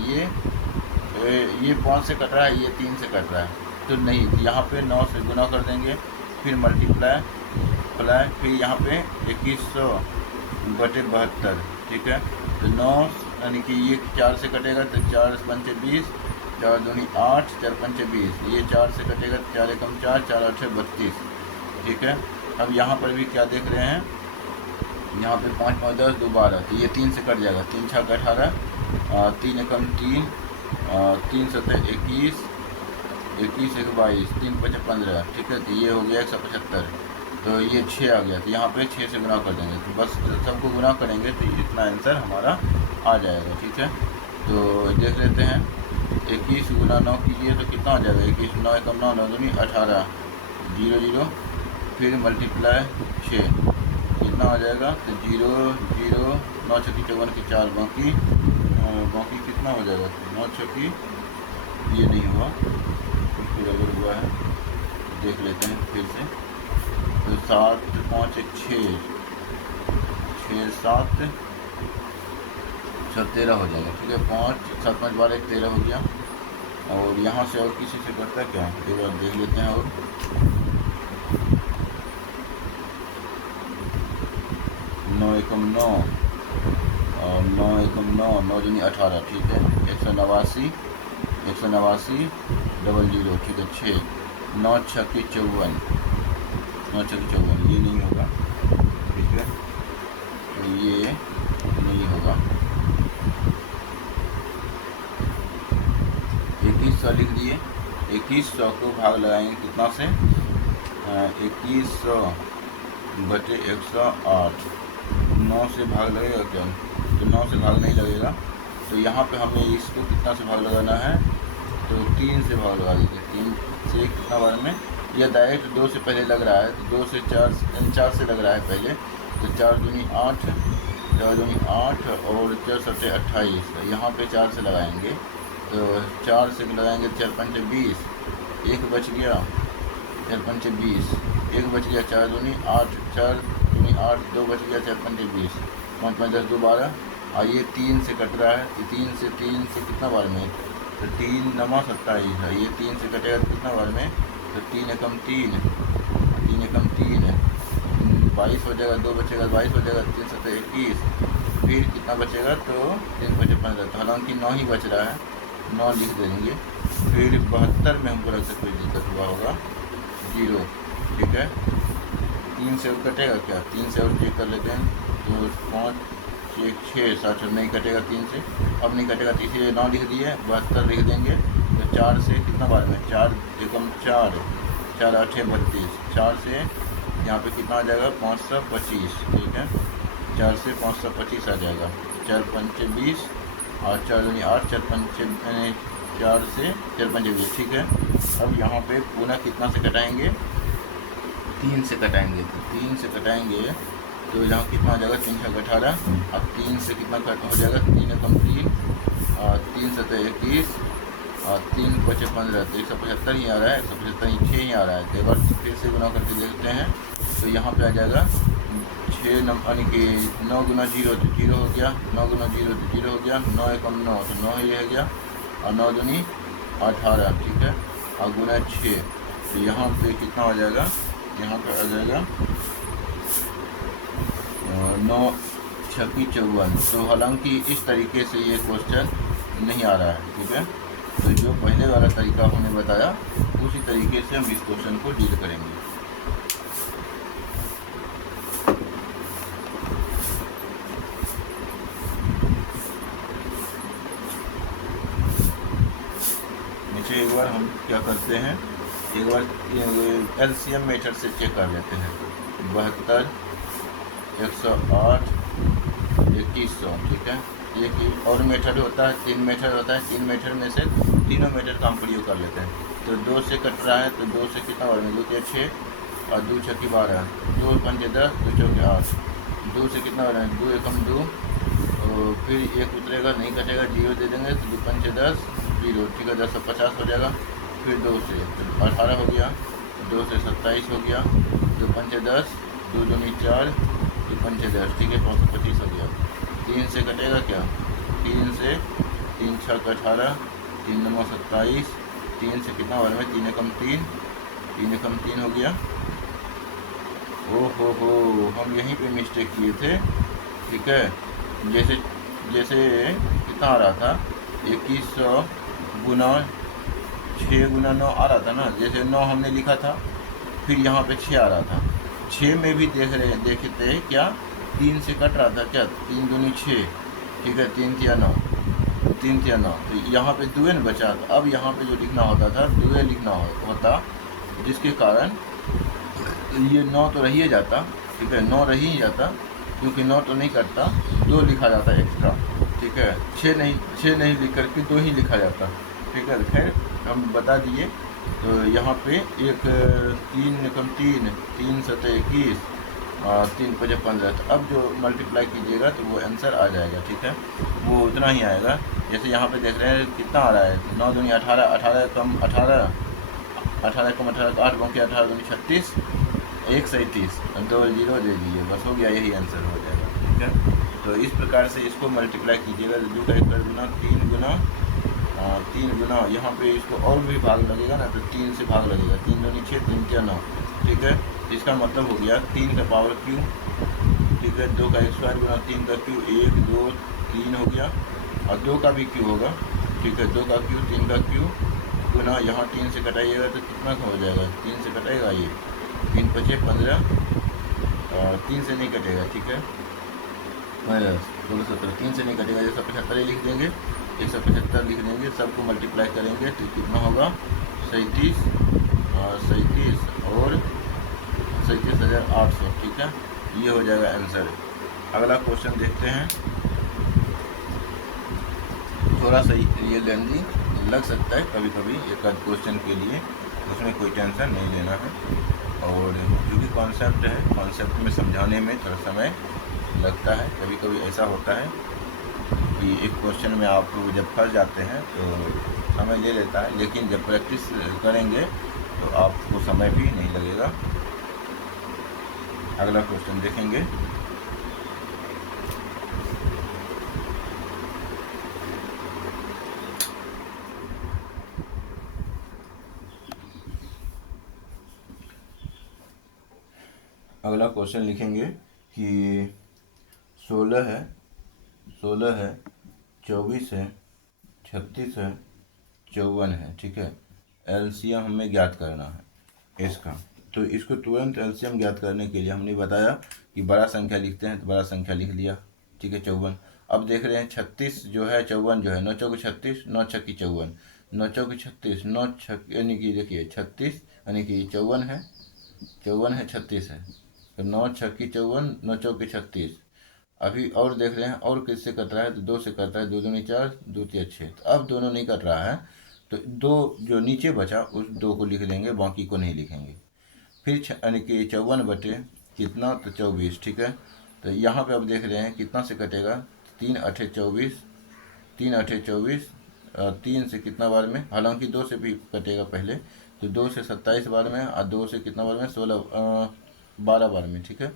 ये 5 से कट रहा है, ये 3 से कट रहा है, तो नहीं, यहाँ पे 9 से गुना कर देंगे, फिर मल्टीप्लाई, फिर यहाँ पे 2100 बटे 72, ठीक है। तो 9 यानी कि ये 4 से कटेगा तो 4 पंचे 20, 4 दूनी 8, 4 पंचे 20, ये 4 से कटेगा, 4 एकम 4, 4 8 32, ठीक है। अब यहाँ पर भी क्या देख रहे हैं, यहाँ पे 5 5 10 2 12, तो ये 3 से कट जाएगा, 3 6 18, 3 एकम 3, 3 7 21, 21 1 22, 3 5 15, ठीक है। तो ये हो गया 175, तो ये 6 आ गया, तो यहाँ पे 6 से गुना कर देंगे, तो बस सबको गुना करेंगे तो इतना आंसर हमारा आ जाएगा, ठीक है। तो देख लेते हैं, 21 गुना 9 कीजिए तो कितना हो जाएगा, 21 9 एकम 9 9 दूनी 18 0 0, फिर मल्टीप्लाई 6 कितना हो जाएगा, तो 0 0 9 6 54 की 4, बाकी कितना हो जाएगा, 9 6 ये नहीं हुआ, फिर अगर हुआ है देख लेते हैं फिर से, तो 7 5 1 6 6 7 13 हो जाएगा, ठीक है। 5 7 5 12 13 हो गया, और यहाँ से और किसी से करता क्या है एक बार देख लेते हैं, और 9 एकम 9 और 9 एकम 9 9 दूनी 18, ठीक है। 189 डबल 0, ठीक है। 6 9 6 की 54, 9 6 की 54, ये नहीं होगा, ठीक है, ये नहीं होगा। 2100 लिख दिए, 2100 को भाग लगाएंगे कितना से, 2100 बटे 108, 9 से भाग लगेगा क्या, तो 9 से भाग नहीं लगेगा, तो यहाँ पे हमें इसको कितना से भाग लगाना है, तो 3 से भाग लगा दीजिए, 3 से कितना बार में, यह डायरेक्ट 2 से पहले लग रहा है, तो 2 से 4 से लग रहा है पहले, तो 4 दूनी 8, 4 दूनी 8 और 4 7 28, यहाँ पे 4 से लगाएंगे, तो 4 से लगाएंगे 4 पंचे 20, 1 बच गया, 4 पंचे 20, 1 बच गया, 4 दूनी 8, 4 दूनी 8, 2 बच गया, 4 पंचे 20, 5 5 10 2 12, और ये 3 से कट रहा है, तो 3 से कितना बार में, तो 3 9 27 है, ये 3 से कटेगा तो कितना बार में, तो 3 एकम 3 3 एकम 3 22 हो जाएगा, 2 बचेगा 22 हो जाएगा, 3 7 21, फिर कितना बचेगा, तो 3 बचे 15, तो हालांकि 9 ही बच रहा है, 9 लिख देंगे। फिर 72 में हमको लगता है कोई दिक्कत हुआ होगा, 0, ठीक है। 3 से और कटेगा क्या, 3 से और चेक कर लेते हैं, तो 5 1 6 7 नहीं कटेगा 3 से, अब नहीं कटेगा, तो इसीलिए 9 लिख दिए, 72 लिख देंगे। तो 4 से कितना बार में, 4 एकम 4, 4 8 32, 4 से यहाँ पे कितना आ जाएगा, 525, ठीक है। 4 से 525 आ जाएगा, 4 पंचे 20 और 4 दूनी 8, 4 पंचे 4 से 4 पंचे 20, ठीक है। अब यहाँ पे पुनः कितना से कटाएंगे, 3 से कटाएंगे, तो 3 से कटाएंगे तो यहाँ कितना आ जाएगा, 3 छः 18, अब 3 से कितना कट हो जाएगा, 3 एकम 3 और 3 7 21 और 3 5 15, तो 175 ही आ रहा है, 175 6 ही आ रहा है। तो एक बार फिर से गुना करके देखते हैं, तो यहाँ पे आ जाएगा 6 यानी कि 9 गुना 0 तो 0 हो गया, 9 गुना 0 तो 0 हो गया, 9 एकम 9 तो 9 ही रह गया, और 9 दूनी 18, ठीक है, और गुना 6, तो यहाँ पे कितना हो जाएगा, यहाँ पे आ जाएगा 9 छक्की 54। तो हालांकि इस तरीके से ये क्वेश्चन नहीं आ रहा है, ठीक है। तो जो पहले वाला तरीका हमने बताया उसी तरीके से हम इस क्वेश्चन को डील करेंगे। नीचे एक बार हम क्या करते हैं, एक बार एलसीएम मेथड से चेक कर लेते हैं, 72 108 2100, ठीक है। एक और मेथड होता है, 3 मेथड होता है, 3 मेथड में से तीनों मेथड का हम प्रयोग कर लेते हैं। तो 2 से कट रहा है, तो 2 से कितना बार में, 2 के 6 और 2 छक्की 12, 2 पंजे 10, 2 चौके 8, 2 से कितना बार में, 2 एकम 2, और फिर एक उतरेगा नहीं कटेगा, 0 दे देंगे, तो 2 पंजे 10 0, ठीक है, 1050 हो जाएगा। फिर 2 से 18 हो गया, 2 से 27 हो गया, 2 पंजे 10, 2 दूनी 4, 2 पंजे 10, ठीक है, 525 हो गया। 3 से कटेगा क्या, 3 से 3 छः 18, 3 9 27, 3 से कितना बार में, 3 एकम 3, 3 एकम 3 हो गया। हो हम यहीं पे मिस्टेक किए थे, ठीक है। जैसे कितना आ रहा था, 2100 गुना 6 गुना 9 आ रहा था ना, जैसे 9 हमने लिखा था, फिर यहाँ पे 6 आ रहा था, 6 में भी देखे थे क्या, 3 से कट रहा था क्या, 3 दूनी 6, ठीक है, 3 तिया 9, 3 तिया 9, तो यहाँ पे दुए न बचा, तो अब यहाँ पे जो लिखना होता था दुए लिखना होता, जिसके कारण ये 9 तो रही जाता, ठीक है, 9 रही ही जाता, क्योंकि 9 तो नहीं करता, 2 लिखा जाता एक्स्ट्रा, ठीक है, 6 नहीं लिख करके 2 ही लिखा जाता, ठीक है। खैर हम बता दिए, तो यहाँ पे एक 3 एकम 3, 3 7 21 और 3 5 15, तो अब जो मल्टीप्लाई कीजिएगा तो वो आंसर आ जाएगा, ठीक है, वो उतना ही आएगा। जैसे यहाँ पे देख रहे हैं कितना आ रहा है, 9 दूनी 18, 18 कम 18, 18 कम 18 8 बंके 18 दूनी 36, 137, 2 0 दे दीजिए, बस हो गया, यही आंसर हो जाएगा, ठीक है। तो इस प्रकार से इसको मल्टीप्लाई कीजिएगा, 2 का 1 गुना 3 गुना 3 गुना, यहाँ पे इसको और भी भाग लगेगा ना, तो 3 से भाग लगेगा, 3 दूनी 6, 3 क्या 9, ठीक है। इसका मतलब हो गया 3 का पावर क्यू, ठीक है, 2 का स्क्वायर गुना 3 का क्यू, 1 2 3 हो गया, और 2 का भी क्यू होगा, ठीक है, 2 का क्यू 3 का क्यू गुना, यहाँ 3 से कटाइएगा तो कितना का हो जाएगा, 3 से कटाएगा ये 3 5 15, 3 से नहीं कटेगा, ठीक है, 16 17, 3 से नहीं कटेगा, 175 लिख देंगे, 175 लिख देंगे, सबको मल्टीप्लाई करेंगे तो कितना होगा, 37 और 37,800, ठीक है, ये हो जाएगा आंसर। अगला क्वेश्चन देखते हैं, थोड़ा सा ये लेंदी लग सकता है कभी कभी एक आध क्वेश्चन के लिए, उसमें कोई टेंशन नहीं लेना है, और जो भी कॉन्सेप्ट है, कॉन्सेप्ट में समझाने में थोड़ा समय लगता है, कभी कभी ऐसा होता है कि एक क्वेश्चन में आप जब फंस जाते हैं तो समय ले लेता है, लेकिन जब प्रैक्टिस करेंगे तो आपको समय भी नहीं लगेगा। अगला क्वेश्चन देखेंगे, अगला क्वेश्चन लिखेंगे कि 16 है 16 है, 24 है, 36 है, 54 है। ठीक है, एलसीएम हमें ज्ञात करना है इसका। तो इसको तुरंत एलसीएम ज्ञात करने के लिए हमने बताया कि बड़ा संख्या लिखते हैं, तो बड़ा संख्या लिख लिया। ठीक है, 54। अब देख रहे हैं 36 जो है, 54 जो है, 9 चौके 36, 9 छक्की 54, 9 चौके 36, 9 छक यानी कि देखिए 36 यानी कि 54 है, 54 है, 36 है, तो 9 छक्की 54, 9 चौके 36। अभी और देख रहे हैं और किससे कट रहा है, तो 2 से कट रहा है, 2 दूनी 4, 2 तिया 6। तो अब दोनों नहीं कट रहा है, तो 2 जो नीचे बचा उस 2 को लिख लेंगे, बाकी को नहीं लिखेंगे। फिर यानी कि 54 बटे कितना, तो 24। ठीक है, तो यहाँ पे अब देख रहे हैं कितना से कटेगा, 3 अठे 24, 3 अठे 24, 3 से कितना बार में, हालांकि 2 से भी कटेगा पहले, तो 2 से 27 बार में, और 2 से कितना बार में, 12 बार में। ठीक है,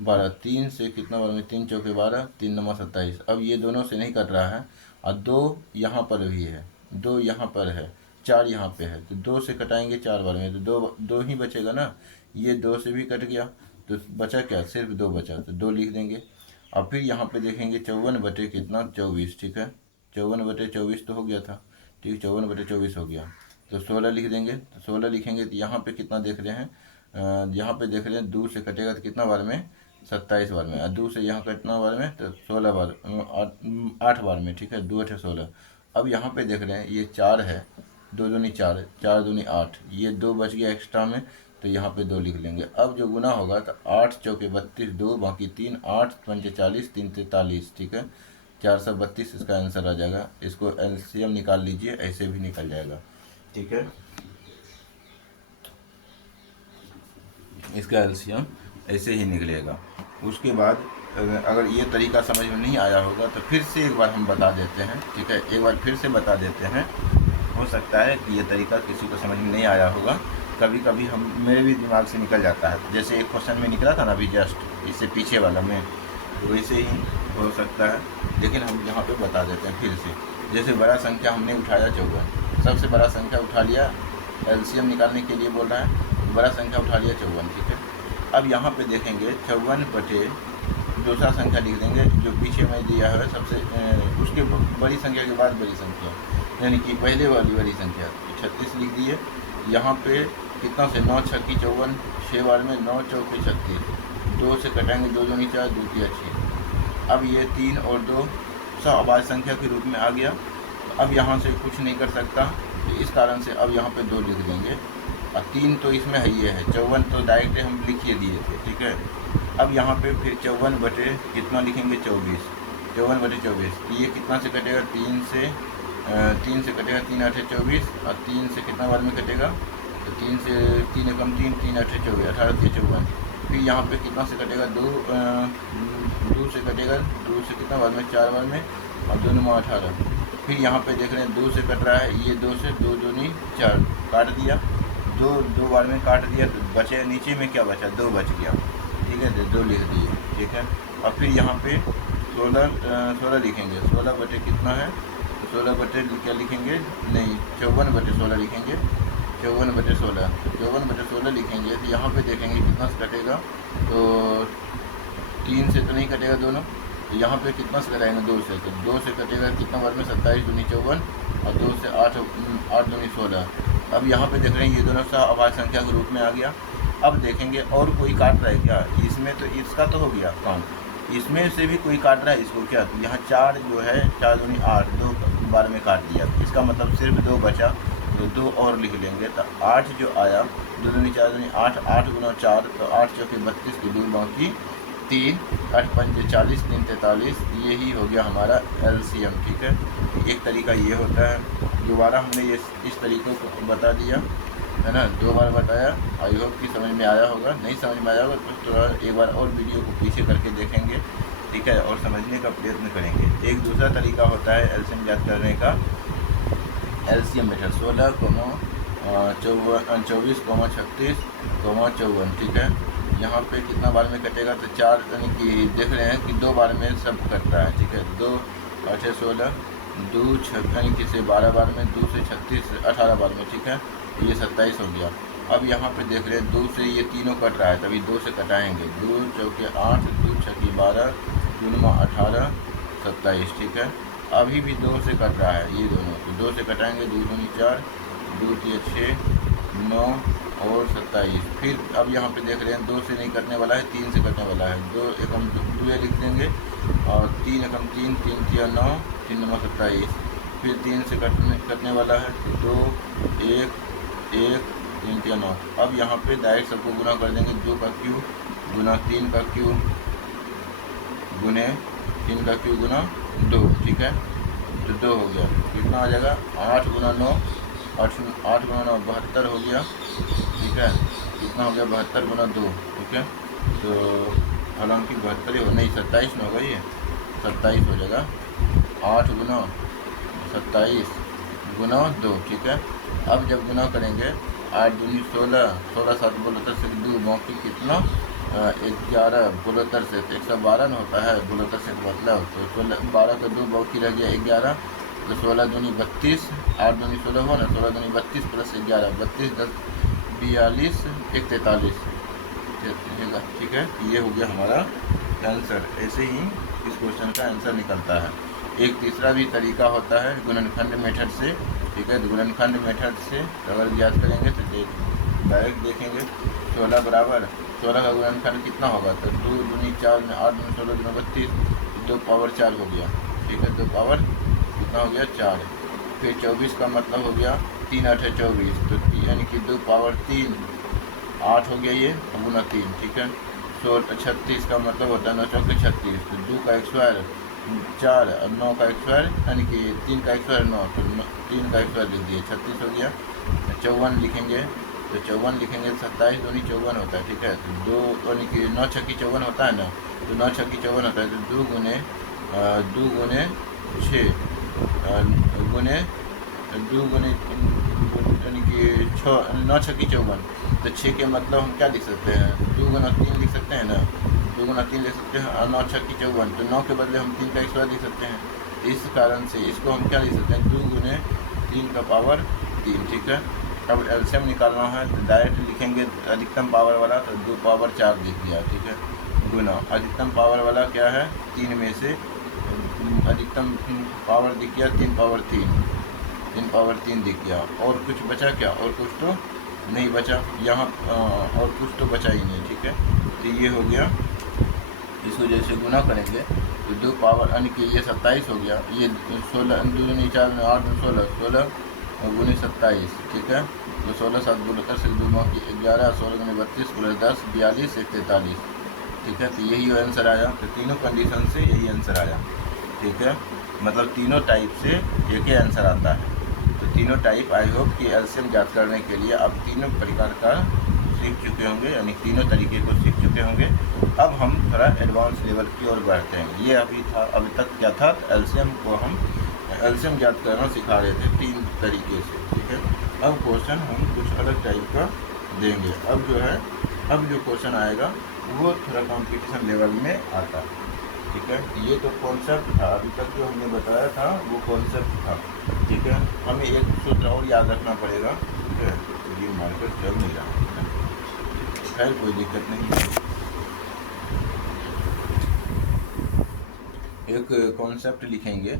12, 3 से कितना बार में, 3 चौके 12, 3 नंबर 27। अब ये दोनों से नहीं कट रहा है, और 2 यहाँ पर भी है, 2 यहाँ पर है, 4 यहाँ पे है, तो 2 से कटाएंगे 4 बार में, तो 2 ही बचेगा ना। ये 2 से भी कट गया, तो बचा क्या, सिर्फ 2 बचा, तो 2 लिख देंगे। अब फिर यहाँ पे देखेंगे 54 बटे कितना, 24। ठीक है, 54 बटे 24 तो हो गया था। ठीक है, 54 बटे 24 हो गया, तो 16 लिख देंगे। तो 16 लिखेंगे, तो यहाँ पे कितना देख रहे हैं, यहाँ पे देख रहे हैं 2 से कटेगा तो कितना बार में, 27 बार में, और 2 से यहाँ कटना बार में, तो 16 बार, 8 बार में। ठीक है, 2 अठे 16। अब यहाँ पे देख रहे हैं ये 4 है, 2 दूनी 4, 4 दूनी 8, ये 2 बच गया एक्स्ट्रा में, तो यहाँ पे 2 लिख लेंगे। अब जो गुना होगा तो 8 चौके 32, 2 बाकी 3, 8 पंचे 40, 3 43। ठीक है, 432 इसका आंसर आ जाएगा। इसको एलसीएम निकाल लीजिए, ऐसे भी निकल जाएगा। ठीक है, इसका एलसीएम ऐसे ही निकलेगा। उसके बाद अगर ये तरीका समझ में नहीं आया होगा तो फिर से एक बार हम बता देते हैं। ठीक है, एक बार फिर से बता देते हैं, हो सकता है कि ये तरीका किसी को समझ में नहीं आया होगा। कभी कभी मेरे भी दिमाग से निकल जाता है, जैसे एक क्वेश्चन में निकला था ना अभी जस्ट इससे पीछे वाला में, तो वैसे ही हो सकता है, लेकिन हम यहाँ पे बता देते हैं फिर से। जैसे बड़ा संख्या हमने उठाया 54, सबसे बड़ा संख्या उठा लिया, एलसीएम निकालने के लिए बोल रहा है, बड़ा संख्या उठा लिया 54। ठीक है, अब यहाँ पे देखेंगे 54 बटे दूसरा संख्या लिख देंगे जो पीछे में दिया है, सबसे उसके बड़ी संख्या के बाद बड़ी संख्या, यानी कि पहले वाली बड़ी संख्या 36 लिख दिए। यहाँ पे कितना से, 9 छक्की 54, 6 बार में, 9 चौके 36, 2 से कटाएंगे, 2 दूनी 4, 2 तिया 6। अब ये 3 और 2 सब अभाज्य संख्या के रूप में आ गया। अब यहाँ से कुछ नहीं कर सकता, तो इस कारण से अब यहाँ पे 2 लिख देंगे, और 3 तो इसमें है, ये है 54 तो डायरेक्ट हम लिखिए दिए थे। ठीक है, अब यहाँ पे फिर 54 बटे कितना लिखेंगे, 24, 54 बटे 24, ये कितना से कटेगा, 3 से कटेगा, 3 अठे 24, और 3 से कितना बार में कटेगा, तो 3 से 3 कम 3, 3 अठे 24, 18 से 54। फिर यहाँ पे कितना से कटेगा, 2 से कटेगा, 2 से कितना बार में, 4 बार में, और 2 9 18। फिर यहाँ पे देख रहे हैं 2 से कट रहा है, ये 2 से 2 दूनी 4 काट दिया, 2 बार में काट दिया, तो बचे नीचे में क्या बचा, 2 बच गया। ठीक है, तो 2 लिख दिए। ठीक है, और फिर यहाँ पे 16 लिखेंगे, 16 बटे कितना है, तो 16 बटे क्या लिखेंगे, नहीं 54 बटे 16 लिखेंगे, 54 बटे 16, 54 बटे 16 लिखेंगे। तो यहाँ पे देखेंगे कितना से कटेगा, तो 3 से तो नहीं कटेगा दोनों, तो यहाँ पे कितना से कटाएंगे, 2 से, तो 2 से कटेगा कितना बार में, 27 दूनी 54, और 2 से 8 दूनी 16। अब यहाँ पे देख रहे हैं ये दोनों सा अभाज्य संख्या के रूप में आ गया। अब देखेंगे और कोई काट रहा है क्या, इसमें तो इसका तो हो गया काम, इसमें से भी कोई काट रहा है इसको क्या, तो यहाँ 4 जो है, 4 दूनी 8, 2 बार में काट दिया, इसका मतलब सिर्फ 2 बचा, तो 2 और लिख लेंगे, तो 8 जो आया, 2 दूनी 4 दूनी 8, 8 गुना 4, तो 8 चौके 32 की 2 बाकी 3, 8 पंचे 40, 3 43, यही हो गया हमारा एलसीएम। ठीक है, एक तरीका ये होता है। दोबारा हमने ये इस तरीक़े को बता दिया है ना, 2 बार बताया। आई होप कि समझ में आया होगा, नहीं समझ में आया होगा तो थोड़ा एक बार और वीडियो को पीछे करके देखेंगे। ठीक है, और समझने का प्रयत्न करेंगे। एक दूसरा तरीका होता है एलसीएम ज्ञात करने का, एलसीएम मेथड, 16, 24, 36, 54। ठीक है, यहाँ पे कितना बार में कटेगा, तो 4, यानी कि देख रहे हैं कि 2 बार में सब कटता है। ठीक है, 2 8 16, 2 6 यानी कि से 12 बार में, 2 से 36 18 बार में। ठीक है, ये 27 हो गया। अब यहाँ पे देख रहे हैं 2 से ये तीनों कट रहा है, तभी 2 से कटाएंगे, 2 चौके 8, 2 छक्की 12, 2 9 18, 27, ठीक है। अभी भी 2 से कट रहा है ये दोनों, तो 2 से कटाएंगे, 2 दूनी 4, 2 तिया 6, 9 और 27। फिर अब यहाँ पे देख रहे हैं 2 से नहीं कटने वाला है, 3 से कटने वाला है। 2 एकम 2 लिख देंगे और 3 एकम 3, 3 तिया 9, 3 9 27। फिर 3 से कटने वाला है, 2 1 1 3 तिया 9। अब यहाँ पे डायरेक्ट सबको गुना कर देंगे, 2 का क्यूब गुना 3 का क्यूब गुने 3 का क्यूब गुना 2, ठीक है। तो 2 हो गया, कितना आ जाएगा 8 गुना 9, 8 गुना 9 72 हो गया, ठीक है। कितना हो गया 72 गुना 2, ठीक है। तो हालांकि 72 हो नहीं 27 में होगा, ये 27 हो जाएगा। 8 गुना 27 गुना 2, ठीक है। अब जब गुना करेंगे 8 दूनी 16, 16 7 72 से 2 बाकी कितना 11 72 से 112 न होता है 72 से मतलब, तो 16 12 का 2 बाकी रह गया 11, तो 16 दूनी 32, 8 दूनी 16 हुआ ना, 16 दूनी 32 प्लस 11 32 10 42 1 43, ठीक है। ये हो गया हमारा आंसर। ऐसे ही इस क्वेश्चन का आंसर निकलता है। एक तीसरा भी तरीका होता है गुणनखंड मेथड से, ठीक है। गुणनखंड मेथड से अगर ज्ञात करेंगे तो डायरेक्ट देखेंगे 16 बराबर 16 का गुणनखंड कितना होगा, तो 2 दूनी 4 में 8 दूनी 16 दूनी 32, 2 पावर 4 हो गया, ठीक है। 2 पावर कितना हो गया 4। फिर 24 का मतलब हो गया 3 8 है 24, तो यानी कि 2 पावर 3 8 हो गया ये गुना 3, ठीक है। 36 का मतलब होता है 9 चौके 36, तो 2 का स्क्वायर 4 और 9 का स्क्वायर यानी कि 3 का स्क्वायर 9, तो 3 का स्क्वायर लिख दिए 36 हो गया। 54 लिखेंगे, तो 54 लिखेंगे 27 दूनी 54 होता है, ठीक है। तो 2 यानी कि 9 छक्की 54 होता है ना, तो 9 छक्की 54 होता है, तो 2 गुने 6 गुने 2 गुने यानी कि 6 9 छक्की 54, तो 6 के मतलब हम क्या लिख सकते हैं 2 गुना 3 लिख सकते हैं ना, 2 गुना 3 लिख सकते हैं और 9 छक्की 54, तो 9 के बदले हम 3 का स्क्वायर लिख सकते हैं। इस कारण से इसको हम क्या लिख सकते हैं 2 गुने 3 का पावर 3, ठीक है। अब एलसीएम निकालना है तो डायरेक्ट लिखेंगे अधिकतम पावर वाला, तो 2 पावर 4 दिख गया, ठीक है। गुना अधिकतम पावर वाला क्या है 3 में से अधिकतम पावर दिख गया 3 पावर 3 दिख गया, और कुछ बचा क्या, और कुछ तो नहीं बचा यहाँ, और कुछ तो बचा ही नहीं, ठीक है। तो ये हो गया, इसको जैसे गुना करेंगे तो 2 पावर यानी कि ये 27 हो गया, ये 16 2 दूनी 4 में 8 में 16 16 गुनी 27, ठीक है। तो 16 7 72 से 2 की 11 16 गुनी 32 प्लस 10 42 1 43, ठीक है। तो यही आंसर आया, तो तीनों कंडीशन से यही आंसर आया, ठीक है। मतलब तीनों टाइप से एक ही आंसर आता है। तो तीनों टाइप आई होप कि एलसीएम ज्ञात करने के लिए आप तीनों प्रकार का सीख चुके होंगे, यानी तीनों तरीके को सीख चुके होंगे। अब हम थोड़ा एडवांस लेवल की ओर बढ़ते हैं। ये अभी तक क्या था, एलसीएम को हम एलसीएम ज्ञात करना सिखा रहे थे 3 तरीके से, ठीक है। अब क्वेश्चन हम कुछ अलग टाइप का देंगे। अब जो क्वेश्चन आएगा वो थोड़ा कंपटीशन लेवल में आता है, ठीक है। ये तो कॉन्सेप्ट था, अभी तक जो हमने बताया था वो कॉन्सेप्ट था, ठीक है। हमें एक सूत्र और याद रखना पड़ेगा, ठीक है। तो ये मार्कर चल नहीं रहा है, खैर कोई दिक्कत नहीं है। एक कॉन्सेप्ट लिखेंगे,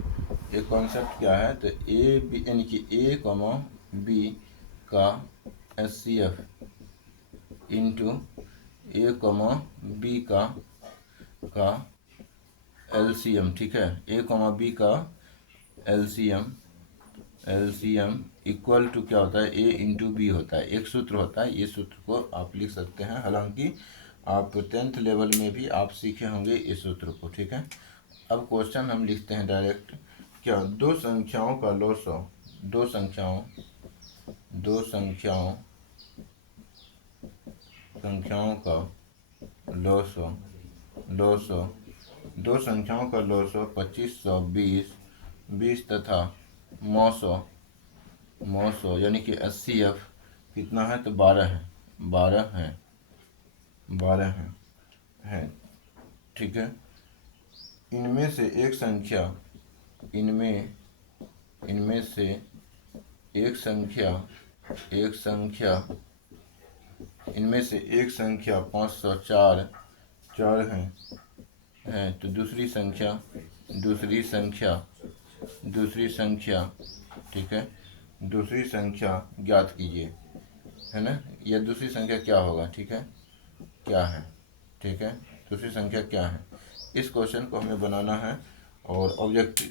एक कॉन्सेप्ट क्या है, तो ए बी यानी कि ए कॉमा बी का एचसीएफ इंटू ए कॉमा बी का एलसीएम, ठीक है। ए कॉमा बी का एलसीएम इक्वल टू क्या होता है, ए इंटू बी होता है। एक सूत्र होता है, ये सूत्र को आप लिख सकते हैं, हालांकि आप 10th लेवल में भी आप सीखे होंगे इस सूत्र को, ठीक है। अब क्वेश्चन हम लिखते हैं डायरेक्ट, क्या दो संख्याओं का लॉसो, दो संख्याओं का लॉसो दो संख्याओं का लॉसो 2500 20 तथा 900 यानी कि एचसीएफ कितना है, तो 12 है, ठीक है। इनमें से एक संख्या 504 है, तो दूसरी संख्या दूसरी संख्या, ठीक है, दूसरी संख्या ज्ञात कीजिए, है ना। यह दूसरी संख्या क्या होगा, ठीक है, क्या है, ठीक है, दूसरी संख्या क्या है, इस क्वेश्चन को हमें बनाना है और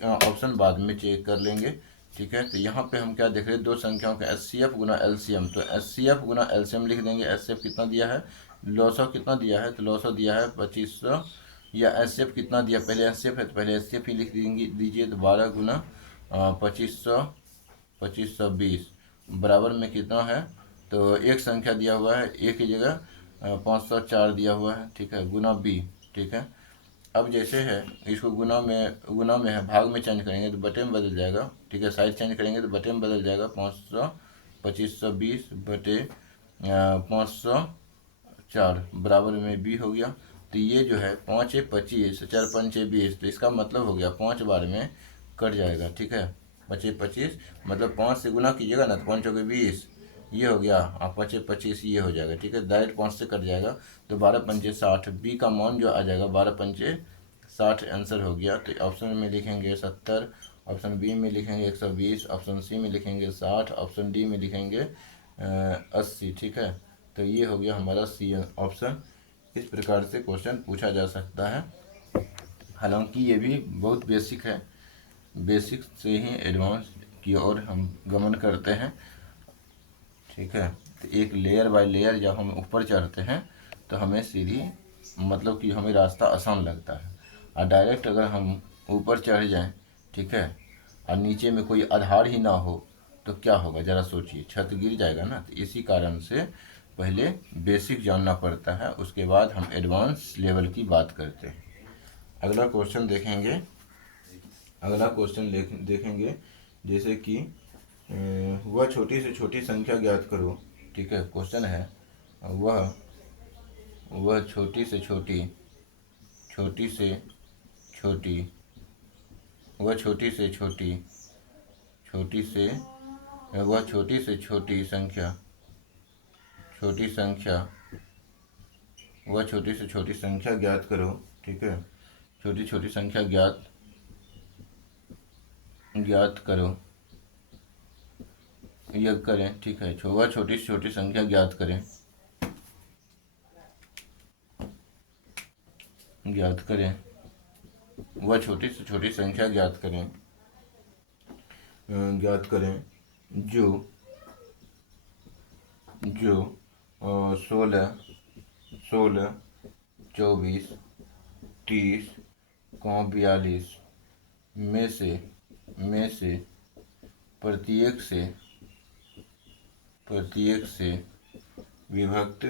ऑप्शन बाद में चेक कर लेंगे, ठीक है। तो यहाँ पे हम क्या देख रहे हैं, दो संख्याओं का एचसीएफ गुना एलसीएम, तो एचसीएफ गुना एलसीएम लिख देंगे। एचसीएफ कितना दिया है, लॉसो कितना दिया है, तो लॉसो दिया है 2500, या एचसीएफ कितना दिया, पहले एचसीएफ है तो पहले एचसीएफ ही लिख दीजिए, तो 12 गुना 2520 बराबर में कितना है, तो एक संख्या दिया हुआ है, एक की जगह 504 दिया हुआ है, ठीक है, गुना बी, ठीक है। अब जैसे है इसको गुना में है, भाग में चेंज करेंगे तो बटे में बदल जाएगा, ठीक है, साइड चेंज करेंगे तो बटे में बदल जाएगा, 2520 बटे 504 बराबर में बी हो गया। तो ये जो है 5 × 25 4 × 5 = 20, तो इसका मतलब हो गया 5 बार में कट जाएगा, ठीक है, 5 × 25 मतलब 5 से गुना कीजिएगा ना तो 5 × 20 ये हो गया, आप 5 × 25 ये हो जाएगा, ठीक है, डायरेक्ट 5 से कट जाएगा, तो 12 × 5 = 60, बी का मान जो आ जाएगा 12 × 5 = 60 आंसर हो गया। तो ऑप्शन में लिखेंगे 70, ऑप्शन बी में लिखेंगे 120, ऑप्शन सी में लिखेंगे 60, ऑप्शन डी में लिखेंगे 80, ठीक है। तो ये हो गया हमारा सी ऑप्शन। इस प्रकार से क्वेश्चन पूछा जा सकता है, हालांकि ये भी बहुत बेसिक है, बेसिक से ही एडवांस की ओर हम गमन करते हैं, ठीक है। तो एक लेयर बाय लेयर जब हम ऊपर चढ़ते हैं तो हमें सीढ़ी मतलब कि हमें रास्ता आसान लगता है, और डायरेक्ट अगर हम ऊपर चढ़ जाएं, ठीक है, और नीचे में कोई आधार ही ना हो तो क्या होगा, ज़रा सोचिए, छत गिर जाएगा ना। तो इसी कारण से पहले बेसिक जानना पड़ता है, उसके बाद हम एडवांस लेवल की बात करते हैं। अगला क्वेश्चन देखेंगे, देखेंगे जैसे कि वह छोटी से छोटी संख्या ज्ञात करो, ठीक है, क्वेश्चन है वह छोटी से छोटी संख्या ज्ञात करो, ठीक है, छोटी छोटी संख्या ज्ञात करो, यह करें, ठीक है, वह छोटी से छोटी संख्या ज्ञात करें, वह छोटी से छोटी संख्या ज्ञात करें जो 16, 24, 30, 42 में से प्रत्येक से विभक्त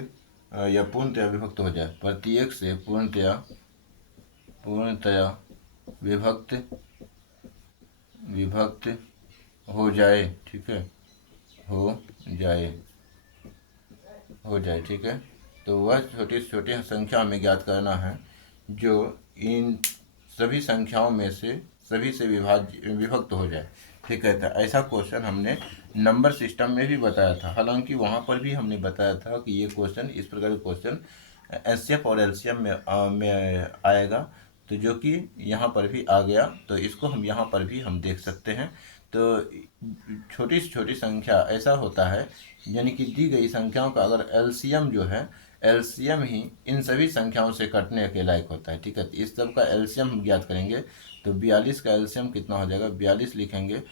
या पूर्णतया विभक्त हो जाए, प्रत्येक से पूर्णतया विभक्त हो जाए, ठीक है, हो जाए, ठीक है। तो वह छोटी से छोटी संख्या हमें ज्ञात करना है जो इन सभी संख्याओं में से सभी से विभक्त हो जाए, ठीक है। तो ऐसा क्वेश्चन हमने नंबर सिस्टम में भी बताया था, हालांकि वहाँ पर भी हमने बताया था कि ये क्वेश्चन, इस प्रकार के क्वेश्चन एचसीएफ और एलसीएम में आएगा, तो जो कि यहाँ पर भी आ गया, तो इसको हम यहाँ पर भी हम देख सकते हैं। तो छोटी से छोटी संख्या ऐसा होता है, यानी कि दी गई संख्याओं का अगर एलसीएम जो है, एलसीएम ही इन सभी संख्याओं से कटने के लायक होता है, ठीक है। तो इस सब का एलसीएम हम ज्ञात करेंगे, तो 42 का एलसीएम कितना हो जाएगा, 42 लिखेंगे,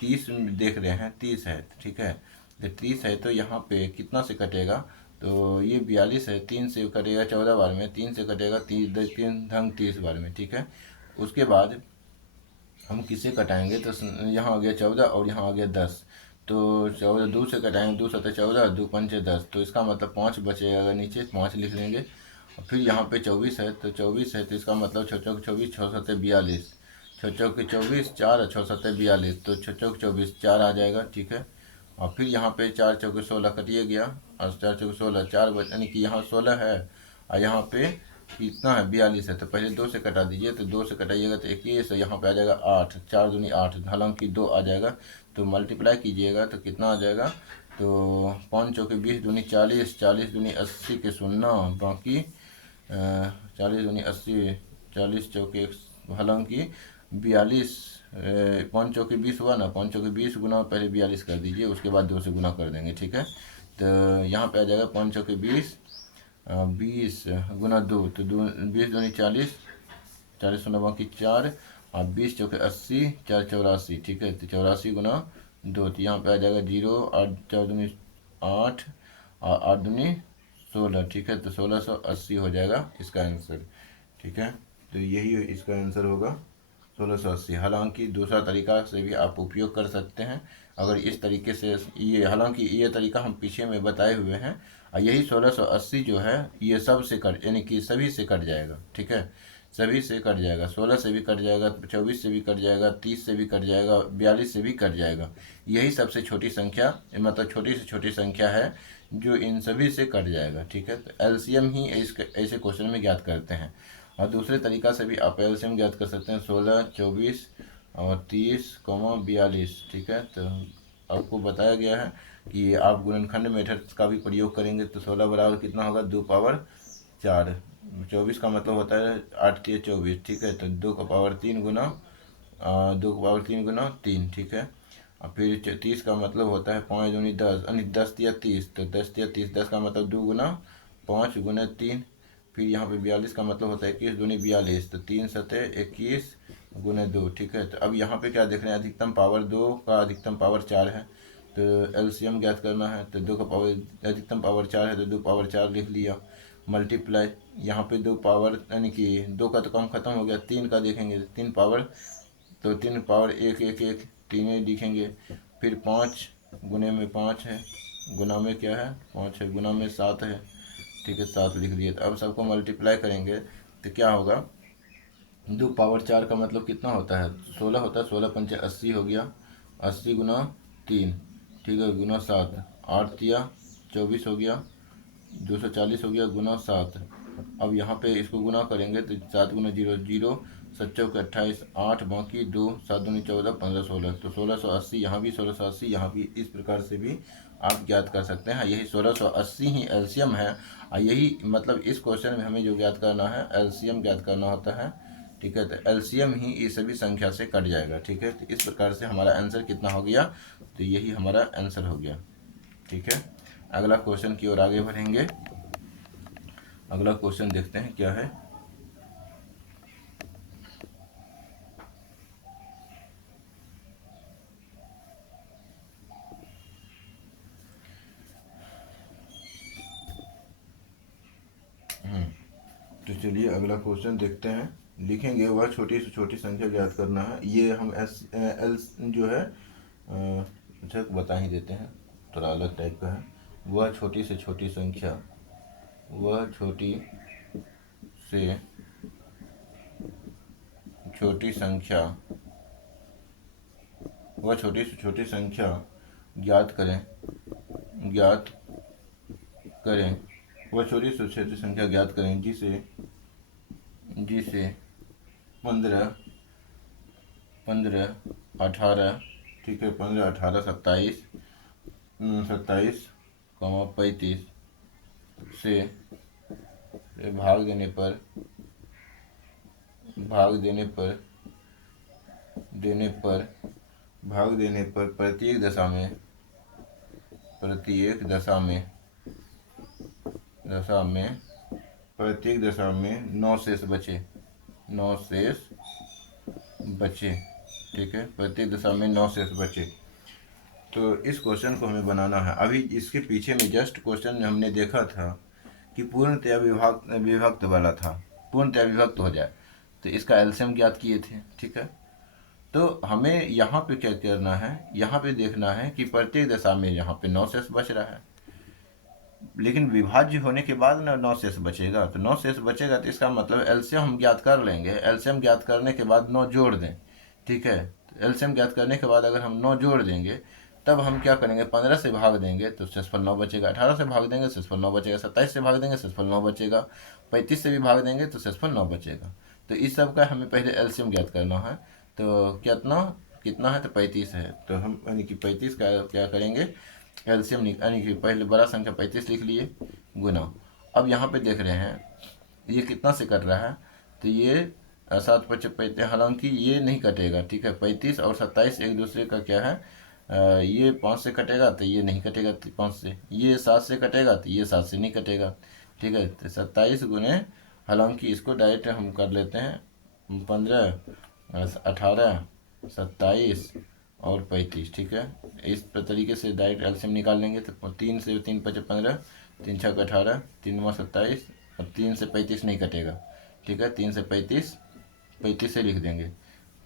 30 देख रहे हैं 30 है, ठीक है, तो 30 है तो यहाँ पे कितना से कटेगा, तो ये 42 है, 3 से कटेगा 14 बार में, 3 से कटेगा 3 बार में, ठीक है। उसके बाद हम किसे कटाएंगे, तो यहाँ आ गया 14 और यहाँ आ गया 10, तो 14 2 से कटाएंगे, 2 7 14, 2 5 10, तो इसका मतलब 5 बचेगा, अगर नीचे 5 लिख लेंगे। और फिर यहाँ पे 24 है, तो 24 है तो इसका मतलब 6 चौक 24, 6 7 42, 6 चौक 24, 4 6 7 42, तो 6 चौक 24 4 आ जाएगा, ठीक है। और फिर यहाँ पे 4 चौक 16 कटिए गया, और 4 चौक 16 4 यानी कि यहाँ 16 है, और यहाँ पे कितना है 42 है, तो पहले 2 से कटा दीजिए, तो 2 से कटाइएगा तो 21, यहाँ पे आ जाएगा 8, 4 दूनी 8, हालांकि 2 आ जाएगा, तो मल्टीप्लाई कीजिएगा तो कितना आ जाएगा, तो 5 चौके 20 दूनी 40, 40 दूनी 80 के सुनना, बाकी 40 दूनी 80, 40 चौके, हालांकि 42 5 चौके 20 हुआ ना, 5 चौके 20 गुना पहले 42 कर दीजिए, उसके बाद 2 से गुना कर देंगे, ठीक है। तो यहाँ पे आ जाएगा 5 चौके 20, 20 गुना 2, तो 20 दूनी 40, 40 होना बाकी 4, और 20 चौके 80, 4 84, ठीक है। तो 84 गुना 2, तो यहाँ पे आ जाएगा 0, 8 4 दूनी 8, और 8 दूनी 16, ठीक है। तो 1680 हो जाएगा इसका आंसर, ठीक है। तो यही इसका आंसर होगा 1680। हालांकि दूसरा तरीका से भी आप उपयोग कर सकते हैं, अगर इस तरीके से ये, हालांकि ये तरीका हम पीछे में बताए हुए हैं, और यही 1680 जो है ये सब से कट, यानी कि सभी से कट जाएगा, ठीक है। सभी से कट जाएगा, 16 से भी कट जाएगा, 24 से भी कट जाएगा, 30 से भी कट जाएगा, 42 से भी कट जाएगा। यही सबसे छोटी संख्या, मतलब छोटी से छोटी संख्या है जो इन सभी से कट जाएगा, ठीक है। तो एलसीएम ही ऐसे क्वेश्चन में ज्ञात करते हैं। और दूसरे तरीका से भी आप एलसीएम ज्ञात कर सकते हैं, 16, 24 और 30, 42, ठीक है। तो आपको बताया गया है कि आप गुणनखंड मेथड का भी प्रयोग करेंगे तो 16 बराबर कितना होगा, 2 पावर 4, 24 का मतलब होता है 8 3 24, ठीक है। तो 2 का पावर 3 गुना 2 का पावर 3 गुना 3, ठीक है। और फिर 30 का मतलब होता है 5 दूनी 10, यानी 10 या 30, तो 10 या 30, 10 का मतलब 2 गुना 5 गुना 3। फिर यहाँ पे 42 का मतलब होता है 21 दूनी 42, तो 3 सतह 21 गुना 2, ठीक है। तो अब यहाँ पे क्या देख रहे हैं, अधिकतम पावर 2 का अधिकतम पावर 4 है, तो एलसीएम ज्ञात करना है। तो 2 का पावर अधिकतम पावर 4 है, तो 2 पावर 4 लिख लिया, मल्टीप्लाई, यहाँ पे 2 पावर, यानी कि 2 का तो काम खत्म हो गया, 3 का देखेंगे, 3 पावर, तो 3 पावर 1 1 1, 3 लिखेंगे। फिर 5 गुने में 5 है, गुना में क्या है 5 है, गुना में 7 है, ठीक है, 7 लिख दिए। तो अब सबको मल्टीप्लाई करेंगे तो क्या होगा, 2 पावर 4 का मतलब कितना होता है, 16 होता है, 16 पंचे 80 हो गया, 80 गुना 3, ठीक है, गुना 7, 8 तिया 24 हो गया, 240 हो गया, गुना 7। अब यहाँ पे इसको गुना करेंगे तो 7 गुना 0 0, 7 चौक 28, 8 बाकी 2, 7 दूनी 14, 15 16, तो 1680, यहाँ भी 1680, यहाँ भी, इस प्रकार से भी आप ज्ञात कर सकते हैं। यही 1680 ही एलसीएम है, और यही मतलब इस क्वेश्चन में हमें जो ज्ञात करना है एलसीएम ज्ञात करना होता है, ठीक है। तो एलसीएम ही ये सभी संख्या से कट जाएगा, ठीक है। तो इस प्रकार से हमारा आंसर कितना हो गया, तो यही हमारा आंसर हो गया, ठीक है। अगला क्वेश्चन की ओर आगे बढ़ेंगे। अगला क्वेश्चन देखते हैं क्या है। तो चलिए अगला क्वेश्चन देखते हैं। लिखेंगे, वह छोटी से छोटी संख्या ज्ञात करना है। ये हम एल जो है अच्छा बता ही देते हैं, थोड़ा अलग टाइप का है। वह छोटी से छोटी संख्या, वह छोटी से छोटी संख्या, वह छोटी से छोटी संख्या ज्ञात करें, ज्ञात करें, वह छोटी से छोटी संख्या ज्ञात करें जिसे जिसे 15 15 18, ठीक है, 15 18 27 27 35 से भाग देने पर प्रत्येक दशा में 9 शेष बचे, 9 शेष बचे, ठीक है। प्रत्येक दशा में 9 शेष बचे। तो इस क्वेश्चन को हमें बनाना है। अभी इसके पीछे में जस्ट क्वेश्चन में हमने देखा था कि पूर्णतया विभक्त वाला था, पूर्णतया विभक्त हो जाए तो इसका एलसीएम ज्ञात किए थे, ठीक है। तो हमें यहाँ पे क्या करना है, यहाँ पे देखना है कि प्रत्येक दशा में यहाँ पे 9 शेष बच रहा है, लेकिन विभाज्य होने के बाद ना 9 शेष बचेगा, तो 9 शेष बचेगा तो इसका मतलब एलसीएम हम ज्ञात कर लेंगे। एलसीएम ज्ञात करने के बाद 9 जोड़ दें, ठीक है। तो एलसीएम ज्ञात करने के बाद अगर हम 9 जोड़ देंगे तब हम क्या करेंगे, 15 से भाग देंगे तो शेषफल 9 बचेगा, 18 से भाग देंगे शेषफल 9 बचेगा, 27 से भाग देंगे शेषफल 9 बचेगा, 35 से भी भाग देंगे तो शेषफल 9 बचेगा। तो इस सब का हमें पहले एलसीएम ज्ञात करना है। तो कितना है, तो 35 है, तो हम यानी कि 35 का क्या करेंगे, एलसीएम यानी कि पहले बड़ा संख्या 35 लिख लिए, गुना। अब यहाँ पे देख रहे हैं ये कितना से कट रहा है, तो ये 7 पचे 35, हालांकि ये नहीं कटेगा, ठीक है। 35 और 27 एक दूसरे का क्या है, ये 5 से कटेगा तो ये नहीं कटेगा 5 से, ये 7 से कटेगा तो ये 7 से नहीं कटेगा, ठीक है। तो 27 गुने, हालांकि इसको डायरेक्ट हम कर लेते हैं 15, 18, 27 और 35, ठीक है। इस तरीके से डायरेक्ट एलसीएम निकाल लेंगे तो 3 से 3 पचे 15, 3 छः 18, 3 9 27 और 3 से 35 नहीं कटेगा, ठीक है। 3 से 35, 35 से लिख देंगे।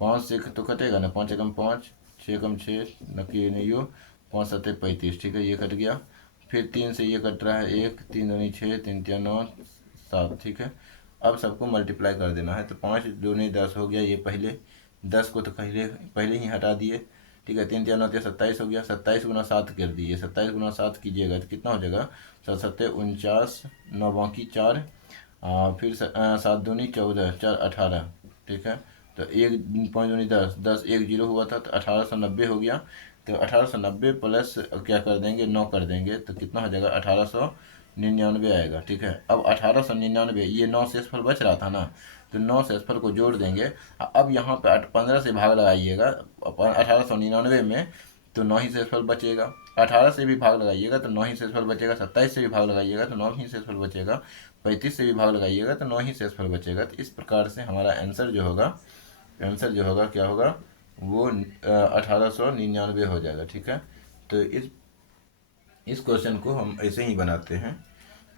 5 से तो कटेगा ना, 5 एकम 5, 6 एकम 6, नकी नहीं हो, 5 7 35, ठीक है, ये कट गया। फिर 3 से ये कट रहा है 1, 3 दूनी 6, 3 3 9 7, ठीक है। अब सबको मल्टीप्लाई कर देना है, तो 5 दूनी 10 हो गया, ये पहले 10 को तो पहले पहले ही हटा दिए, ठीक है। 3 3 9 27 हो गया, 27 गुना 7 कर दिए, 27 गुना 7 कीजिएगा तो कितना हो जाएगा, 7 7 49, 9 बाकी 4, फिर 7 दूनी 14, 4 18, ठीक है। तो 1 5 दूनी 10, 10 1 0 हुआ था तो 1890 हो गया। तो 1890 प्लस क्या कर देंगे, 9 कर देंगे तो कितना हो जाएगा, 1899 आएगा, ठीक है। अब 1899, ये 9 शेषफल बच रहा था ना, तो 9 शेषफल को जोड़ देंगे। अब यहाँ पे 15 से भाग लगाइएगा 1899 में, तो 9 ही शेषफल बचेगा। 18 से भी भाग लगाइएगा तो 9 ही शेषफल बचेगा। 27 से भी भाग लगाइएगा तो 9 ही शेषफल बचेगा। 35 से भी भाग लगाइएगा तो 9 ही शेषफल बचेगा। तो इस प्रकार से हमारा आंसर जो होगा, क्या होगा, वो 1899 हो जाएगा, ठीक है। तो इस क्वेश्चन को हम ऐसे ही बनाते हैं।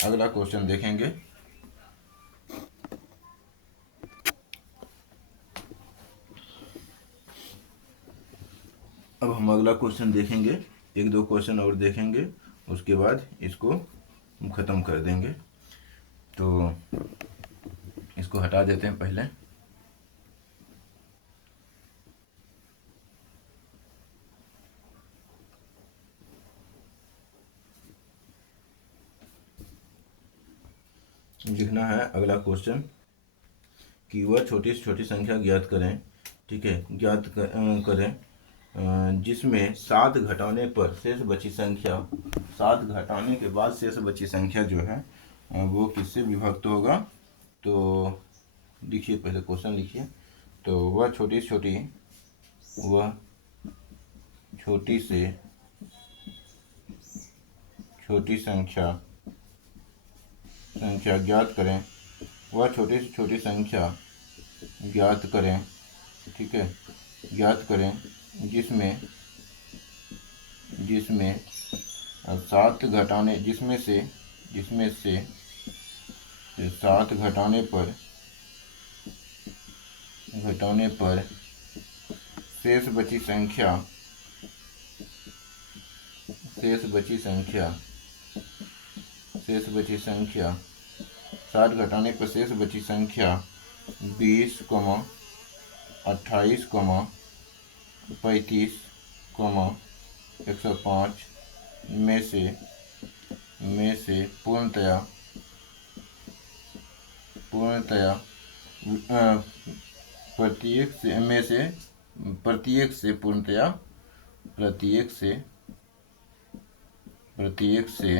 अगला क्वेश्चन देखेंगे। अब हम अगला क्वेश्चन देखेंगे, एक दो क्वेश्चन और देखेंगे, उसके बाद इसको हम ख़त्म कर देंगे। तो इसको हटा देते हैं पहले। लिखना है अगला क्वेश्चन कि वह छोटी से छोटी संख्या ज्ञात करें, ठीक है, करें जिसमें 7 घटाने पर शेष बची संख्या, 7 घटाने के बाद शेष बची संख्या जो है वो किससे विभक्त होगा। तो लिखिए, पहले क्वेश्चन लिखिए। तो वह छोटी से छोटी संख्या ज्ञात करें, वह छोटी से छोटी संख्या ज्ञात करें, ठीक है, ज्ञात करें जिसमें 7 घटाने, जिसमें से 7 घटाने पर शेष बची संख्या 7 घटाने पर शेष बची संख्या 20, 28, 35, 105 में से पूर्णतया प्रत्येक से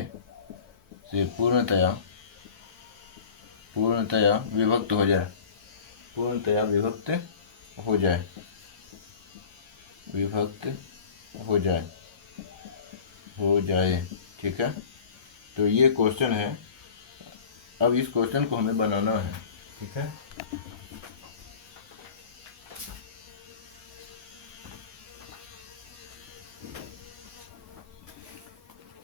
पूर्णतया विभक्त हो जाए, ठीक है। तो ये क्वेश्चन है। अब इस क्वेश्चन को हमें बनाना है, ठीक है।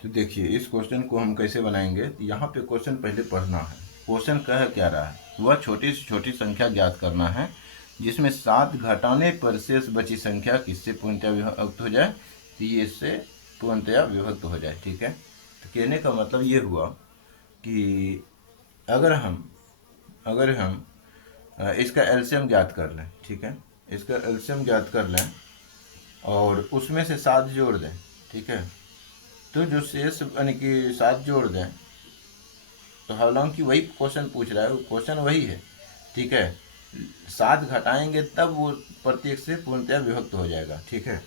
तो देखिए, इस क्वेश्चन को हम कैसे बनाएंगे। यहाँ पे क्वेश्चन पहले पढ़ना है। क्वेश्चन कह क्या रहा है, वह छोटी से छोटी संख्या ज्ञात करना है जिसमें 7 घटाने पर शेष बची संख्या किससे पूर्णतया विभक्त हो जाए, तो ये इससे पूर्णतया विभक्त हो जाए, ठीक है। तो कहने का मतलब ये हुआ कि अगर हम इसका एलसीएम ज्ञात कर लें, ठीक है, इसका एलसीएम ज्ञात कर लें और उसमें से 7 जोड़ दें, ठीक है। तो जो शेष यानी कि 7 जोड़ दें, तो हालांकि वही क्वेश्चन पूछ रहा है, वो क्वेश्चन वही है, ठीक है। 7 घटाएंगे तब वो प्रत्येक से पूर्णतया विभक्त हो जाएगा, ठीक है।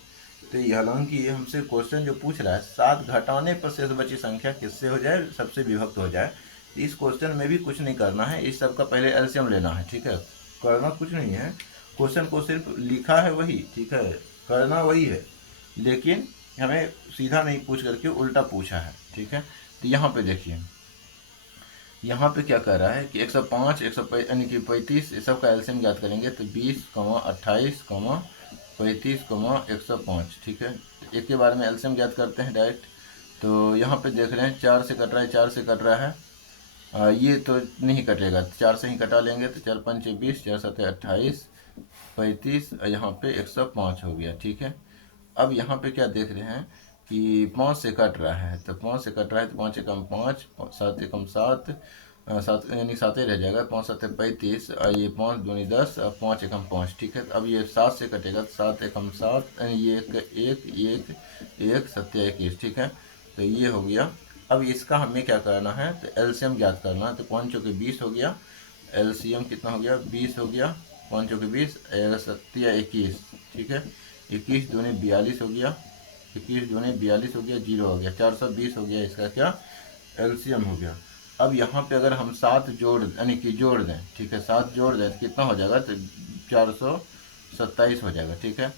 तो ये हालांकि ये हमसे क्वेश्चन जो पूछ रहा है, 7 घटाने पर शेष बची संख्या किससे हो जाए, सबसे विभक्त हो जाए। इस क्वेश्चन में भी कुछ नहीं करना है, इस सब का पहले एलसीएम लेना है, ठीक है। करना कुछ नहीं है, क्वेश्चन को सिर्फ लिखा है वही, ठीक है, करना वही है, लेकिन हमें सीधा नहीं पूछ करके उल्टा पूछा है, ठीक है। तो यहाँ पे देखिए, यहाँ पे क्या कह रहा है कि 105 यानी कि 35 ये सब का एलसीएम ज्ञात करेंगे, तो 20, 28, 35, 105, ठीक है। तो एक के बारे में एलसीएम ज्ञात करते हैं डायरेक्ट। तो यहाँ पे देख रहे हैं 4 से कट रहा है, 4 से कट रहा है, ये तो नहीं कटेगा, 4 से ही कटा लेंगे, तो 4 5 20, 4 7 28, 35, यहाँ पे 105 हो गया, ठीक है। अब यहाँ पे क्या देख रहे हैं कि 5 से कट रहा है, तो 5 से कट रहा है, तो 5 एकम 5, 7 एकम 7, 7 यानी 7 ही रह जाएगा, 5 7 35, और ये 5 दूनी 10, और 5 एकम 5, ठीक है। तो अब ये 7 से कटेगा, तो 7 एकम 7, ये एक 7 21, ठीक है। तो ये हो गया। अब इसका हमें क्या करना है, तो एलसीएम ज्ञात करना है। तो 5 चौके 20 हो गया, एलसीएम कितना हो गया, 20 हो गया, 5 चौके 20, 7 21, ठीक है। 21 दूनी 42 हो गया, 21 दूनी 42 हो गया, 0 हो गया, 420 हो गया, इसका क्या एलसीएम हो गया। अब यहाँ पे अगर हम 7 जोड़ यानी कि जोड़ दें, ठीक है, 7 जोड़ दें तो कितना हो जाएगा, तो 427 हो जाएगा, ठीक है,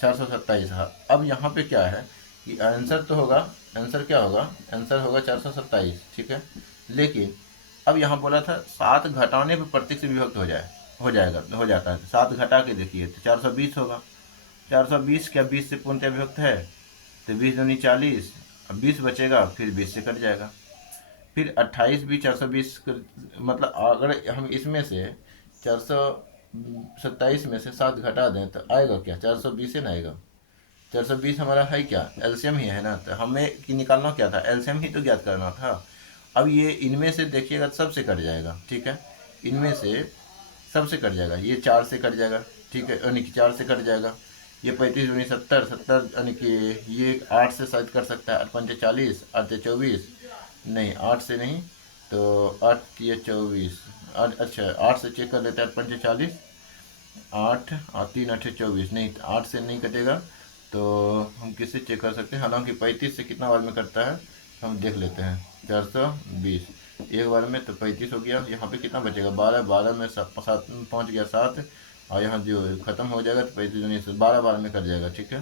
427। हाँ, अब यहाँ पे क्या है कि आंसर तो होगा, आंसर क्या होगा, आंसर होगा 427, ठीक है। लेकिन अब यहाँ बोला था 7 घटाने पर प्रतीक से विभक्त हो जाता है। 7 घटा के देखिए तो 420 होगा, 420 क्या 20 से पूर्णतः विभक्त है, तो 20 दूनी 40, अब 20 बचेगा, फिर 20 से कट जाएगा, फिर 28 भी 420, मतलब अगर हम इसमें से 427 में से 7 घटा दें तो आएगा क्या, 420 ना आएगा। 420 हमारा है क्या, एलसीएम ही है ना, तो हमें कि निकालना क्या था, एलसीएम ही तो ज्ञात करना था। अब ये इनमें से देखिएगा सबसे कट जाएगा, ठीक है, इनमें से सबसे कट जाएगा, ये 4 से कट जाएगा, ठीक है, यानी कि 4 से कट जाएगा, ये 35 दूनी 70, 70 यानी कि ये 8 से शायद कर सकता है, 8 पंचे 40, 8 24, नहीं 8 से नहीं, तो 8 या 24, अच्छा 8 से चेक कर लेते हैं, 8 पंचे 40, 8 और 3 8 24, नहीं 8 से नहीं कटेगा, तो हम किससे चेक कर सकते हैं, हालांकि 35 से कितना बार में कटता है हम देख लेते हैं, 420 एक बार में, तो 35 हो गया, यहाँ पे कितना बचेगा, 12, 12 में 7 पहुँच गया 7, और यहाँ जो ख़त्म हो जाएगा, तो 35 दूनी से 12 बार में कट जाएगा, ठीक है।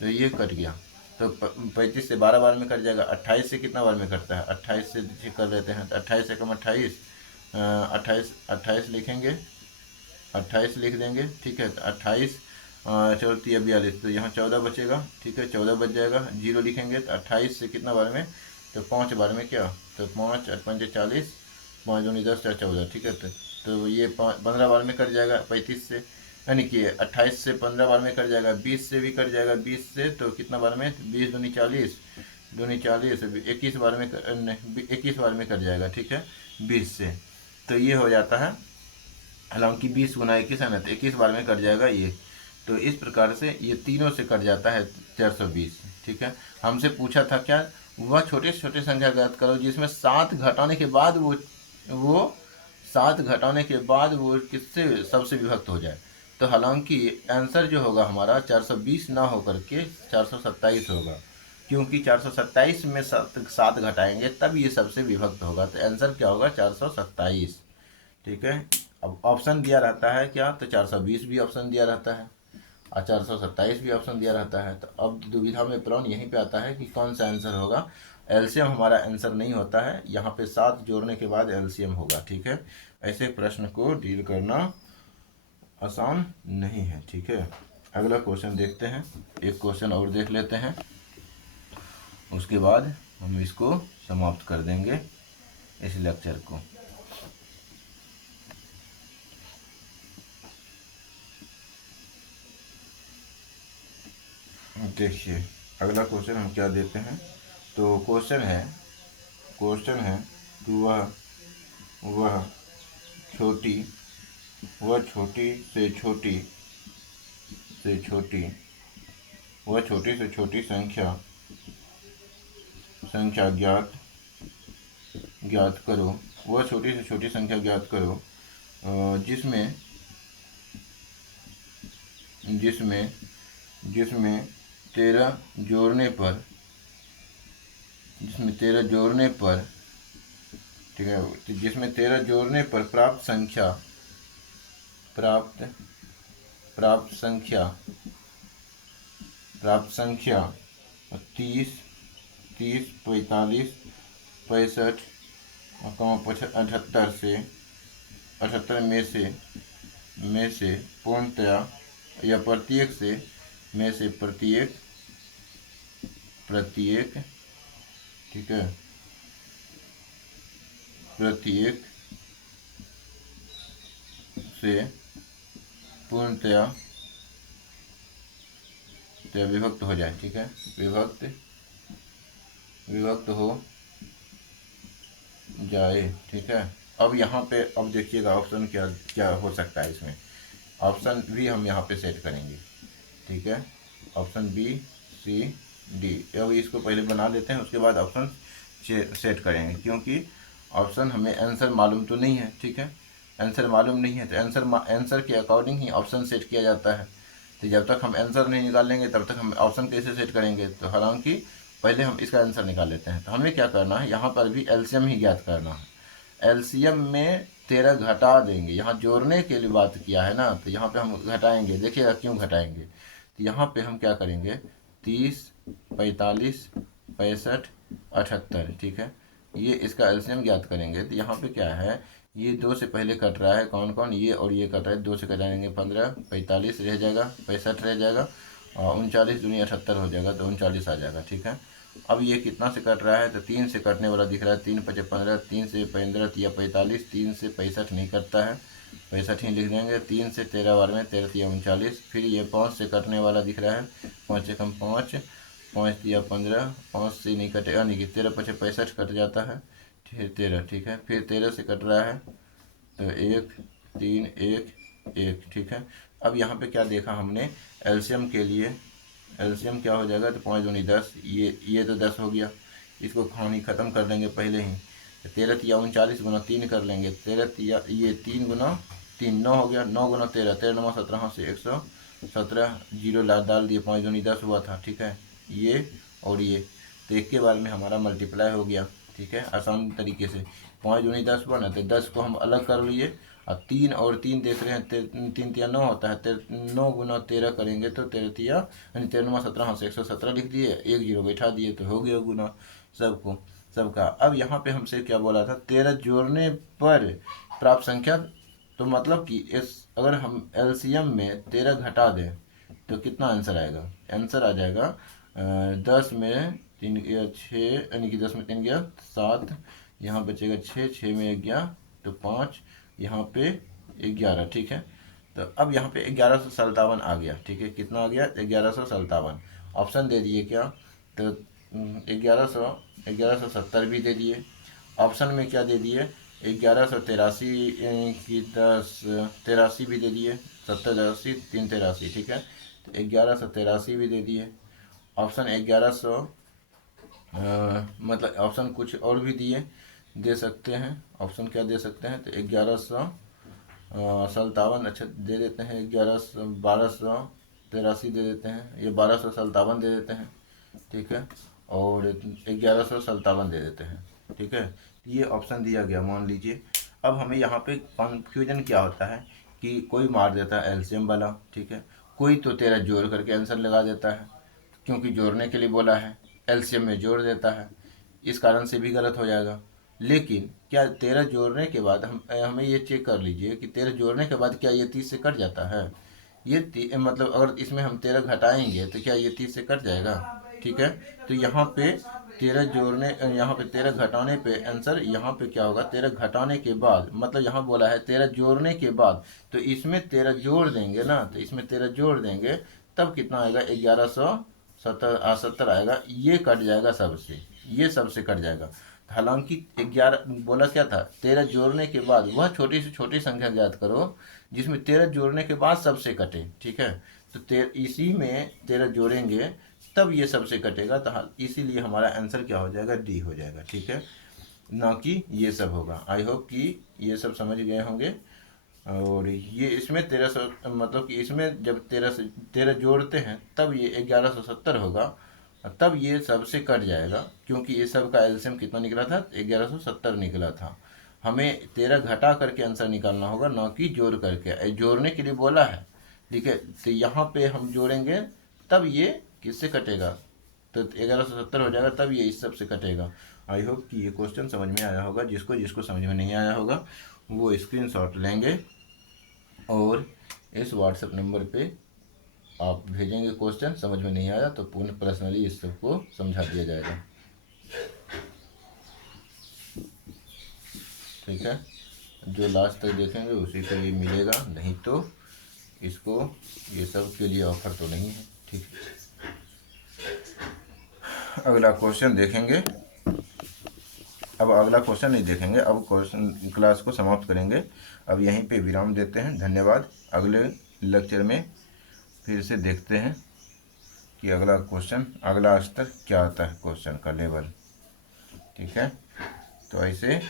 तो ये कट गया, तो 35 से 12 बार में कट जाएगा। 28 से कितना बार में कटता है, 28 से चेक कर लेते हैं, तो 28 से कम 28, 28 लिखेंगे, 28 लिख देंगे, ठीक है। तो 28 चौथी या 42, तो यहाँ 14 बचेगा, ठीक है, 14 बच जाएगा, 0 लिखेंगे, तो 28 से कितना बार में, तो 5 बार में क्या, तो 5 8 5 40, 5 दूनी 10, 4 14, ठीक है। तो ये 15 बार में कट जाएगा 35 से, यानी कि 28 से 15 बार में कट जाएगा, 20 से भी कट जाएगा, 20 से तो कितना बार में, 20 दूनी 40, दूनी 40, 21 बार में 21 बार में कट जाएगा, ठीक है, 20 से। तो ये हो जाता है, हालांकि 20 गुना 21 है ना, तो 21 बार में कट जाएगा ये। तो इस प्रकार से ये तीनों से कट जाता है 420, ठीक है। हमसे पूछा था क्या, वह छोटे से छोटे संख्या ज्ञात करो जिसमें 7 घटाने के बाद वो 7 घटाने के बाद वो किससे सबसे विभक्त हो जाए। तो हालांकि आंसर जो होगा हमारा 420 ना होकर के 427 होगा, क्योंकि 427 में 7 घटाएंगे तब ये सबसे विभक्त होगा, तो आंसर क्या होगा 427, ठीक है। अब ऑप्शन दिया रहता है क्या, तो 420 भी ऑप्शन दिया रहता है और 427 भी ऑप्शन दिया रहता है। तो अब दुविधा में प्रॉन यहीं पे आता है कि कौन सा आंसर होगा। एलसीएम हमारा आंसर नहीं होता है, यहाँ पे 7 जोड़ने के बाद एलसीएम होगा, ठीक है। ऐसे प्रश्न को डील करना आसान नहीं है, ठीक है। अगला क्वेश्चन देखते हैं, एक क्वेश्चन और देख लेते हैं, उसके बाद हम इसको समाप्त कर देंगे इस लेक्चर को। देखिए अगला क्वेश्चन हम क्या देते हैं, तो क्वेश्चन है कि वह छोटी से छोटी संख्या ज्ञात करो, वह छोटी से छोटी संख्या ज्ञात करो जिसमें 13 जोड़ने पर, ठीक है, जिसमें 13 जोड़ने पर प्राप्त संख्या प्राप्त प्राप्त संख्या 30, 45, 65, 78 से 78 में से पूर्णतया या प्रत्येक से में से प्रत्येक ठीक है, प्रत्येक से पूर्णतया विभक्त हो जाए। ठीक है, विभक्त हो जाए। ठीक है, अब यहाँ पे अब देखिएगा ऑप्शन क्या क्या हो सकता है। इसमें ऑप्शन बी हम यहाँ पे सेट करेंगे। ठीक है, ऑप्शन बी, सी, डी। अब इसको पहले बना लेते हैं, उसके बाद ऑप्शन सेट करेंगे, क्योंकि ऑप्शन हमें आंसर मालूम तो नहीं है। ठीक है, आंसर मालूम नहीं है तो आंसर के अकॉर्डिंग ही ऑप्शन सेट किया जाता है। तो जब तक हम आंसर नहीं निकाल लेंगे तब तक हम ऑप्शन कैसे सेट करेंगे। तो हालांकि पहले हम इसका आंसर निकाल लेते हैं। तो हमें क्या करना है, यहाँ पर भी एलसीएम ही ज्ञात करना है। एलसीएम में 13 घटा देंगे। यहाँ जोड़ने के लिए बात किया है ना, तो यहाँ पे हम घटाएंगे। देखिएगा क्यों घटाएंगे। तो यहाँ पे हम क्या करेंगे, 30, 45, 65, 78। ठीक है, ये इसका एलसीएम ज्ञात करेंगे। तो यहाँ पे क्या है, ये 2 से पहले कट रहा है, कौन कौन, ये और ये कट रहा है। 2 से कटाएंगे 15, 45 रह जाएगा, 65 रह जाएगा, और 39 दूनी 78 हो जाएगा, तो 39 आ जाएगा। ठीक है, अब ये कितना से कट रहा है, तो 3 से कटने वाला दिख रहा है। 3 5 15, 3 से 15 या 45, 3 से 65 नहीं कटता है, 65 ही लिख देंगे। 3 से 13 बार में 13 या 39। फिर ये 5 से कटने वाला दिख रहा है, 5 से कम 5, 5 या 15, 5 से नहीं कटेगा, नहीं कि 13 5 65 कट जाता है, फिर 13। ठीक है, फिर 13 से कट रहा है, तो 1 3 1 1। ठीक है, अब यहाँ पे क्या देखा हमने, एलसीएम के लिए एलसीएम क्या हो जाएगा, तो 5 दूनी 10, ये तो 10 हो गया। इसको कहानी ख़त्म कर देंगे पहले ही। 13 या 39 गुना 3 कर लेंगे। 13 या ये 3 गुना 3 9 हो गया। 9 गुना 13, 13 9 17 से 117, जीरो डाल दिए, 5 दूनी 10 हुआ था। ठीक है, ये और ये तो एक के बार में हमारा मल्टीप्लाई हो गया। ठीक है, आसान तरीके से 5 दूनी 10 बना, तो 10 को हम अलग कर लिए। अब 3 और 3 देख रहे हैं, 3 तिया 9 होता है। 9 गुना 13 करेंगे तो 13 तिया यानी 13 9 17 से 117 लिख दिए, 1 जीरो बैठा दिए, तो हो गया गुना सबका। अब यहाँ पे हमसे क्या बोला था, 13 जोड़ने पर प्राप्त संख्या। तो मतलब कि इस अगर हम एलसीएम में 13 घटा दें तो कितना आंसर आएगा, आंसर आ जाएगा 10 में 3 गया 6, यानी कि 10 में 3 गया 7, यहाँ बचेगा 6, 6 में 1 गया तो 5, यहाँ पे 11। ठीक है, तो अब यहाँ पे 1157 आ गया। ठीक है, कितना आ गया, 1157। ऑप्शन दे दिए क्या, तो 1170 भी दे दिए। ऑप्शन में क्या दे दिए, 1183 की 83 भी दे दिए, 70 80 3 83। ठीक है, तो 1183 भी दे दिए। ऑप्शन 1100 मतलब ऑप्शन कुछ और भी दे सकते हैं। ऑप्शन क्या दे सकते हैं, तो 1157 अच्छा दे देते हैं, 1283 दे देते हैं, ये 1257 दे देते हैं। ठीक है, और 1157 दे देते हैं। ठीक है, ये ऑप्शन दिया गया मान लीजिए। अब हमें यहाँ पे कन्फ्यूजन क्या होता है कि कोई मार देता है एलसीएम वाला। ठीक है, कोई तो 13 जोड़ करके आंसर लगा देता है, क्योंकि जोड़ने के लिए बोला है, एलसीएम में जोड़ देता है, इस कारण से भी गलत हो जाएगा। लेकिन क्या 13 जोड़ने के बाद हमें ये चेक कर लीजिए कि 13 जोड़ने के बाद क्या ये 30 से कट जाता है। ये मतलब अगर इसमें हम 13 घटाएंगे तो क्या ये 30 से कट जाएगा। ठीक है, तो यहाँ पे 13 जोड़ने यहाँ पे 13 घटाने पे आंसर यहाँ पे क्या होगा, 13 घटाने के बाद मतलब यहाँ बोला है 13 जोड़ने के बाद, तो इसमें 13 जोड़ देंगे ना, तो इसमें 13 जोड़ देंगे तब कितना आएगा, 1170 आएगा। ये कट जाएगा सबसे, ये सबसे कट जाएगा। हालांकि 11 बोला क्या था, 13 जोड़ने के बाद वह छोटी से छोटी संख्या ज्ञात करो जिसमें 13 जोड़ने के बाद सबसे कटे। ठीक है, तो इसी में 13 जोड़ेंगे तब ये सबसे कटेगा, तो इसीलिए हमारा आंसर क्या हो जाएगा, डी हो जाएगा। ठीक है, ना कि ये सब होगा। आई होप कि ये सब समझ गए होंगे। और ये इसमें 1300 मतलब कि इसमें जब 13 जोड़ते हैं तब ये 1170 होगा, तब ये सबसे कट जाएगा, क्योंकि ये सब का एलसीएम कितना निकला था, 1170 निकला था। हमें 13 घटा करके आंसर निकालना होगा, ना कि जोड़ करके। जोड़ने के लिए बोला है, ठीक है। तो यहाँ पे हम जोड़ेंगे तब ये किससे कटेगा, तो 1170 हो जाएगा, तब ये इस सब से कटेगा। आई होप कि ये क्वेश्चन समझ में आया होगा। जिसको जिसको समझ में नहीं आया होगा वो स्क्रीनशॉट लेंगे और इस व्हाट्सएप नंबर पे आप भेजेंगे क्वेश्चन। समझ में नहीं आया तो पुनः पर्सनली इस सबको समझा दिया जाएगा, ठीक है। जो लास्ट तक देखेंगे उसी को ये मिलेगा, नहीं तो इसको ये सब के लिए ऑफर तो नहीं है, ठीक है। अगला क्वेश्चन देखेंगे। अब अगला क्वेश्चन नहीं देखेंगे, अब क्वेश्चन क्लास को समाप्त करेंगे। अब यहीं पे विराम देते हैं। धन्यवाद। अगले लेक्चर में फिर से देखते हैं कि अगला क्वेश्चन, अगला स्तर क्या आता है क्वेश्चन का लेवल, ठीक है। तो ऐसे